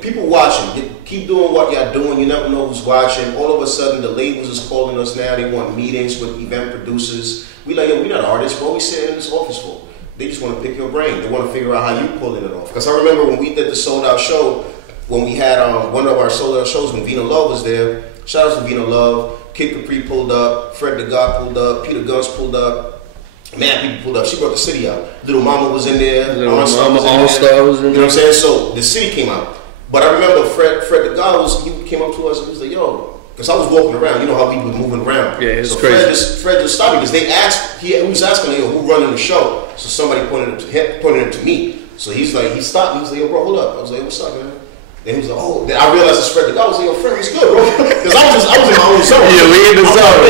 people watching, keep doing what y'all doing. You never know who's watching. All of a sudden, the labels is calling us now. They want meetings with event producers. We like, yo, we not artists. What we sitting in this office for? They just want to pick your brain. They want to figure out how you pulling it off. Because I remember when we did the sold out show, when we had one of our sold out shows when Vina Love was there. Shout out to Vina Love. Kid Capri pulled up. Fred the God pulled up. Peter Guns pulled up. Man, people pulled up. She brought the city out. Little Mama was in there. Little Mama All-Star was in there. You know what I'm saying? So the city came out. But I remember Fred the God he came up to us and he was like, yo, because I was walking around. You know how we were moving around. Yeah, it's so crazy. Fred just stopped me because they asked, he was asking, yo, who running the show? So somebody pointed it to me. So he's like, he stopped me. He was like, yo, bro, hold up. I was like, what's up, man? Then he was like, oh, then I realized it's Fred the God. I was like, yo, Fred, what's good, bro? Because I was in my own zone. Yeah, we in the zone.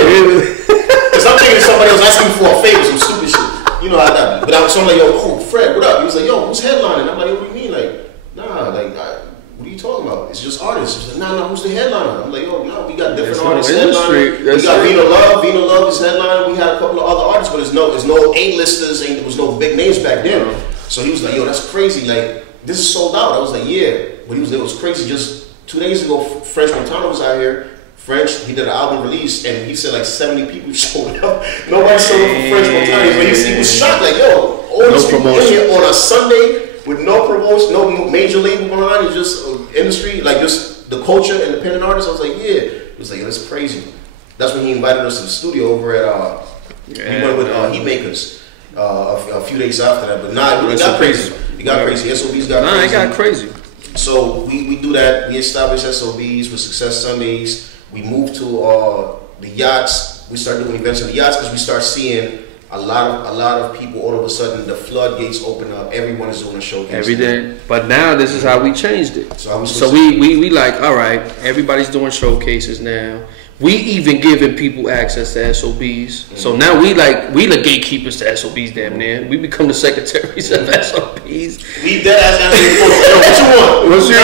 Because I'm thinking somebody else asking me for a favor, some stupid shit. You know how that be. But I was like, yo, oh, Fred, what up? He was like, yo, who's headlining? I'm like, what do you mean? Like, nah, like, what are you talking about? It's just artists. He's like, nah, who's the headliner? I'm like, yo, no, we got different artists headlining. We got Vina Love. Vina Love is headlining. We had a couple of other artists, but there's no A-listers, and there was no big names back then. So he was like, yo, that's crazy. Like, this is sold out. I was like, yeah. But it was crazy. Just 2 days ago, French Montano was out here. French, he did an album release, and he said like 70 people showed up. Nobody showed up for French Montano. But he was shocked, like, yo, all these people in here on a Sunday with no promotion, no major label behind, it's just industry, like just the culture, independent artists. I was like, yeah. He was like, yo, that's crazy. That's when he invited us to the studio over at, he went with Heat Makers a few days after that. But nah, it got crazy. It got crazy. SOBs got crazy. It got crazy. So we do that. We established SOBs with Success Sundays. We moved to the yachts. We started doing events on the yachts because we start seeing a lot of people. All of a sudden, the floodgates open up. Everyone is doing a showcase. Every day. But now this is how we changed it. So we like, all right, everybody's doing showcases now. We even giving people access to SOBs. Mm-hmm. So now we the gatekeepers to SOBs, damn near. We become the secretaries of SOBs. We dead ass what you want? What's your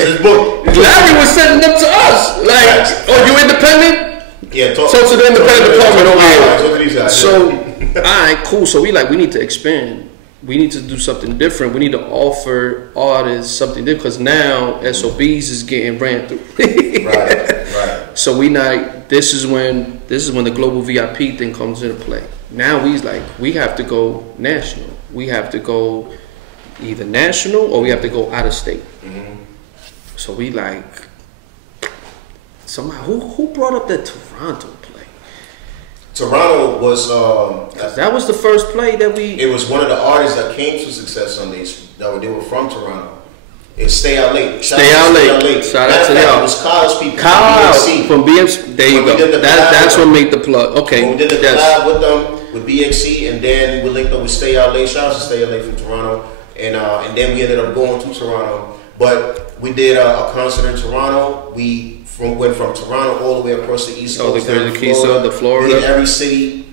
it's book. Larry was sending them to us. Like, oh, you independent? Yeah, talk to the independent department over here. Talk to these guys. So, all right, cool. So we need to expand. We need to do something different. We need to offer artists something different because now SOBs is getting ran through. Right. So this is when the global VIP thing comes into play. Now we have to go national. We have to go either national or we have to go out of state. Mm-hmm. So we somehow who brought up that Toronto play? Toronto was that was the first play that we. It was one of the artists that came to Success Sundays they were from Toronto. It's Stay Out Late. Stay Out Late. Shout out to y'all. It was Kyle's people. Kyle from BXC. There you go. That's what made the plug. Okay. When we did the collab with them with BXC, and then we linked up with Stay Out Late. Shout out to Stay Out Late from Toronto, and then we ended up going to Toronto. But we did a concert in Toronto. We went from Toronto all the way across the East Coast. The Florida. We did every city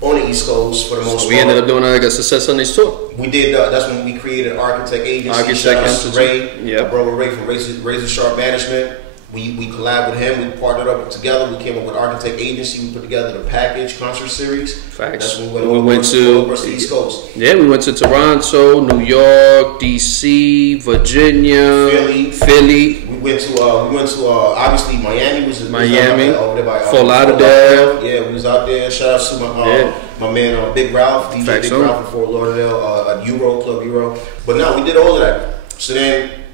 on the East Coast for the most part. We ended up doing a Success Sundays tour. We did. That's when we created Architect Agency. Shout out to Ray, brother Ray from Razor Sharp Management. We collabed with him. We partnered up together. We came up with Architect Agency. We put together the package concert series. Facts. That's when we went across the East Coast. Yeah, we went to Toronto, New York, DC, Virginia, Philly. We went to obviously Miami was Miami. Over there by Fort Lauderdale. Yeah, we was out there. Shout out to my man Big Ralph, DJ Big Ralph from Fort Lauderdale, at Club Euro. But no, we did all of that. So then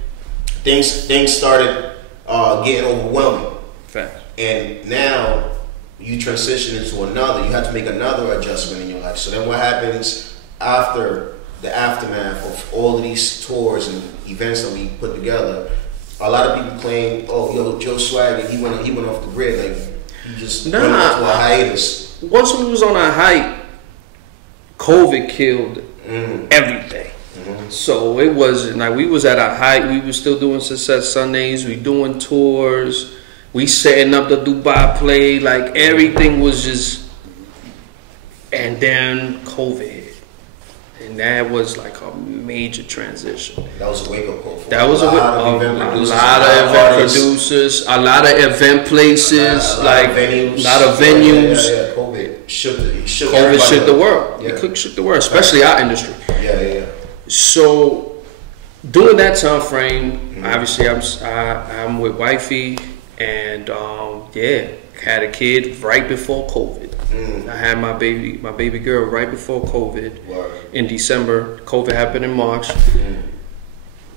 things started getting overwhelming. Fact. And now you transition into another. You have to make another adjustment in your life. So then what happens after the aftermath of all of these tours and events that we put together? A lot of people claim, oh, yo, Joe Swagg, he went off the grid. Like, he just went into a hiatus. Once we was on our hype, COVID killed everything. Mm-hmm. So it wasn't like we was at our height. We was still doing Success Sundays. We doing tours. We setting up the Dubai play. Like everything was just. And then COVID hit, and that was like a major transition. That was a wake up call. That was a lot of event producers, a lot of event places, a lot of venues. Yeah, COVID shook the world. Yeah. It shook the world, especially our industry. Yeah. So during that time frame, obviously I'm with wifey, and yeah, had a kid right before COVID. I had my baby girl right before COVID in December. COVID happened in March.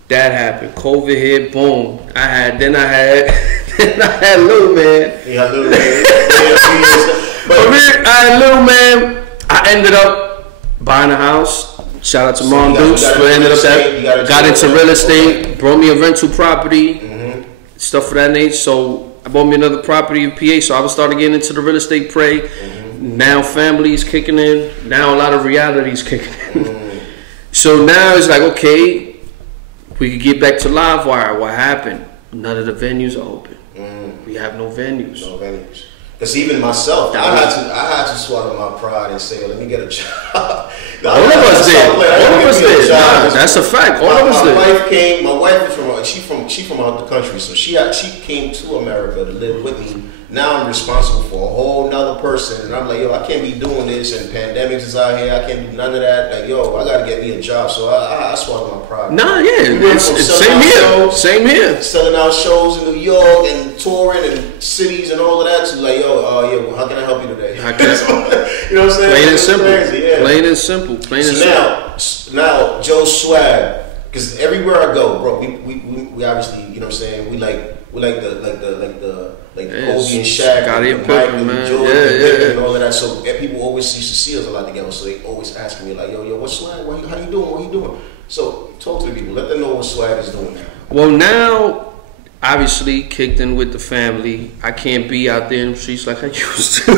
That happened. COVID hit. Boom. I had little man. Yeah, little man. For me, I had little man. I ended up buying a house. Shout out to Mom Dukes. Got into real estate. Brought me a rental property. Stuff for that nature. So I bought me another property in PA. So I was starting getting into the real estate play. Now family's kicking in. Now a lot of reality's kicking in. So now it's like, okay, we could get back to live wire. What happened? None of the venues are open. We have no venues. No venues. Because even myself, I had to swallow my pride and say, let me get a job. All of us did. All of us did. That's a fact. All of us did. My wife is from out the country, so she came to America to live with me. Now I'm responsible for a whole nother person, and I'm like, yo, I can't be doing this, and pandemics is out here. I can't do none of that. Like, yo, I gotta get me a job. So I swallow my pride. Nah, yeah, it's same here. Same here. Selling out shows in New York and touring and cities and all of that. So like, yo, yeah, well, how can I help you today? I can. You know what I'm saying? Plain and simple. Crazy, yeah. Plain and simple. Plain and simple. Now, Joe Swagg, because everywhere I go, bro, we obviously, you know what I'm saying, we like the Kobe and Shaq, and Mike and Jordan and all of that. So people always used to see us a lot together. So they always asking me like, yo, what's Swagg? How you doing? What you doing? So talk to the people. Let them know what Swagg is doing now. Well, now, obviously, kicked in with the family. I can't be out there in the streets like I used to.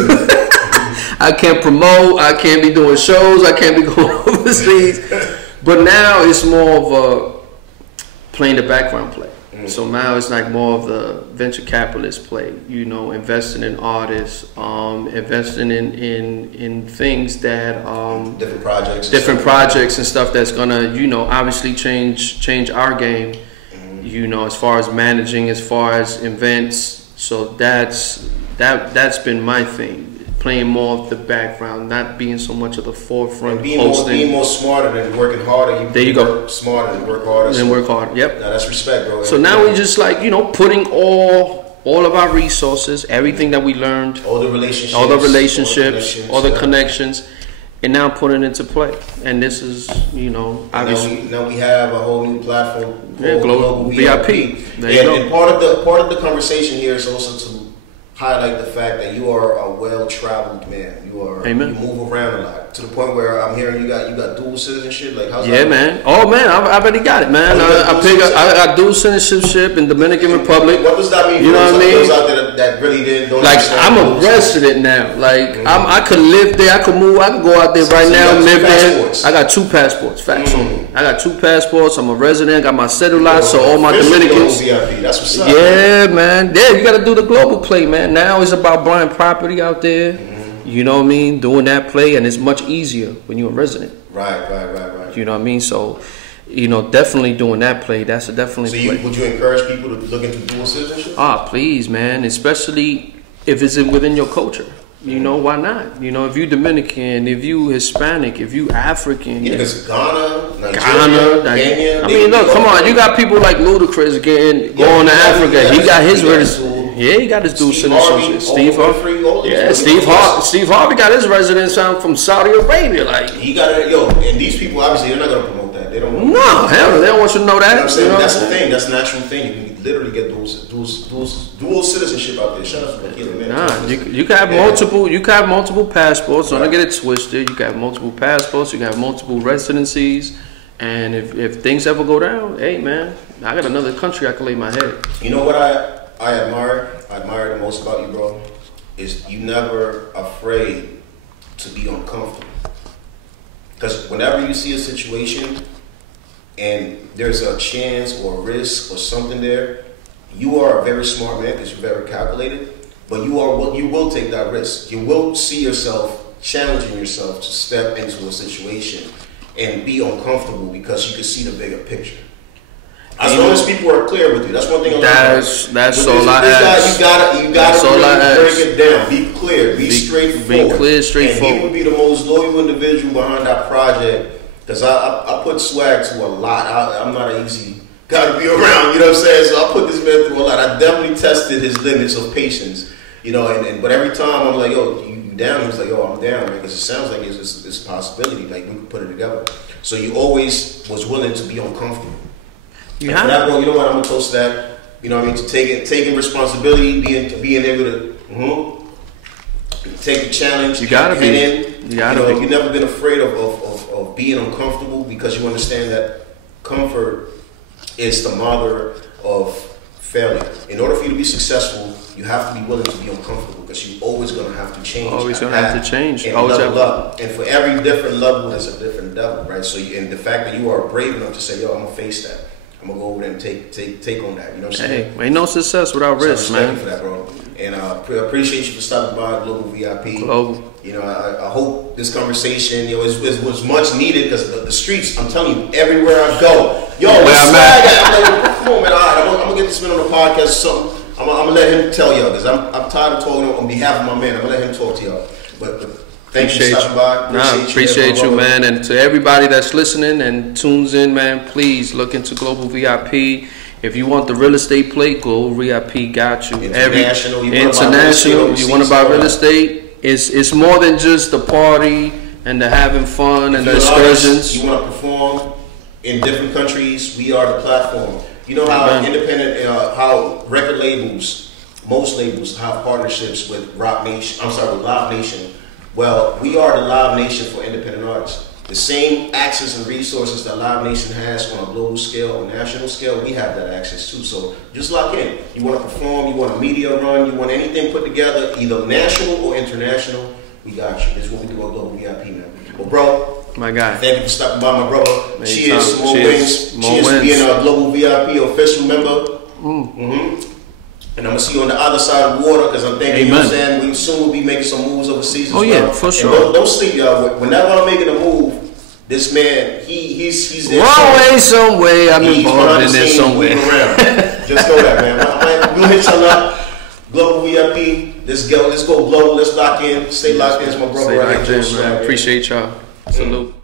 I can't promote. I can't be doing shows. I can't be going overseas. But now it's more of a playing the background play. So now it's like more of the venture capitalist play, you know, investing in artists, investing in things that different projects and stuff that's gonna, you know, obviously change our game, you know, as far as managing, as far as events. So that's been my thing. Playing more of the background, not being so much of the forefront. Being more smarter than working harder. There you go. Smarter than work harder. And work harder. Yep. Now that's respect, bro. So now we just like, you know, putting all of our resources, everything that we learned, all the relationships, all the connections, and now putting it into play. And this is, you know, obviously now we have a whole new platform. Global VIP. And part of the conversation here is also to highlight the fact that you are a well-traveled man. You move around a lot to the point where I'm hearing you got dual citizenship. Like, how's that? Yeah, man. Oh man, I already got it, man. I got dual citizenship in Dominican Republic. What does that mean? You know what I mean? Those out there that really don't like, I'm a resident now. Like, I could live there. I could move. I could go out there right now and live there. I got 2 passports. Facts on me. I got 2 passports. I'm a resident. Got my celular. So all my Dominicans. That's what's up. Yeah, man. Yeah, you got to do the global play, man. Now it's about buying property out there. You know what I mean? Doing that play, and it's much easier when you're a resident. Right. You know what I mean? So, you know, definitely doing that play. That's definitely. So would you encourage people to look into dual citizenship? Please, man. Especially if it's within your culture. You know, why not? You know, if you Dominican, if you Hispanic, if you African. Yeah, because Ghana, Kenya. I mean, look, come on. You got people like Ludacris going to Africa. He got his residence. Yeah, he got his dual citizenship. Steve Harvey got his residence from Saudi Arabia. Like, he got it. Yo, and these people obviously they're not gonna promote that. They don't. No, hell no. They don't want you to know that. You know what I'm saying? That's the thing. That's the natural thing. You can literally get dual citizenship out there. Shout out to Makila, man. Nah, you can have multiple. You can have multiple passports. Don't get it twisted. You can have multiple passports. You can have multiple residencies. And if things ever go down, hey man, I got another country I can lay my head. You know what I admire the most about you, bro, is you never afraid to be uncomfortable. Because whenever you see a situation and there's a chance or a risk or something there, you are a very smart man because you're very calculated, but you will take that risk. You will see yourself challenging yourself to step into a situation and be uncomfortable because you can see the bigger picture. As long as people are clear with you, that's one thing. That's all I ask. You gotta really break it down. Be clear. Be straightforward. Be clear, straightforward. And he would be the most loyal individual behind that project. because I put Swagg to a lot. I'm not an easy guy to be around, you know what I'm saying? So I put this man through a lot. I definitely tested his limits of patience, you know, but every time I'm like, yo, you down? He was like, yo, I'm down, man, because it sounds like it's a possibility, like we could put it together. So you always was willing to be uncomfortable. Yeah. For that, bro, you know what? I'm gonna toast that. You know what I mean? To taking responsibility, being able to take the challenge. You gotta be. You gotta be. You've never been afraid of being uncomfortable because you understand that comfort is the mother of failure. In order for you to be successful, you have to be willing to be uncomfortable because you're always going to have to change. Always going to have to change. And level up. And for every different level, there's a different devil, right? So, and the fact that you are brave enough to say, yo, I'm going to face that. I'm going to go over there and take on that. You know what I'm saying? Hey, ain't no success without risk, man. Thank you for that, bro. And I appreciate you for stopping by Global VIP. Global. You know, I hope this conversation, you know, was much needed because the streets, I'm telling you, everywhere I go, yo, where's Swagg at? I'm like, come on, man, all right, I'm going to get this man on the podcast or something. I'm going to let him tell y'all because I'm tired of talking on behalf of my man. I'm going to let him talk to y'all. But thank you for stopping by. Appreciate you, man. And to everybody that's listening and tunes in, man, please look into Global VIP. If you want the real estate play, Global VIP got you. International, you want to buy real estate. It's more than just the party and the having fun and the excursions. You want to perform in different countries, we are the platform. You know how independent, how record labels, most labels have partnerships with Live Nation. Well, we are the Live Nation for independent artists. The same access and resources that Live Nation has on a global scale or national scale, we have that access too. So just lock in. You want to perform, you want a media run, you want anything put together, either national or international, we got you. This is what we do at Global VIP, man. Well, bro, my guy, thank you for stopping by, my brother. Cheers, more wins. Cheers for being a Global VIP official member. And I'm going to see you on the other side of the water because I'm thinking, you know what I'm saying, we soon will be making some moves overseas as well. Yeah, for sure. Don't sleep, y'all. Whenever I'm making a move, this man, he's there. One way, some way, I'm involved in there somewhere. Just know that, man. We'll hit y'all up. Global VIP. Let's go global. Let's lock in. Stay locked in. It's my brother right here. Man. Appreciate y'all. Salute.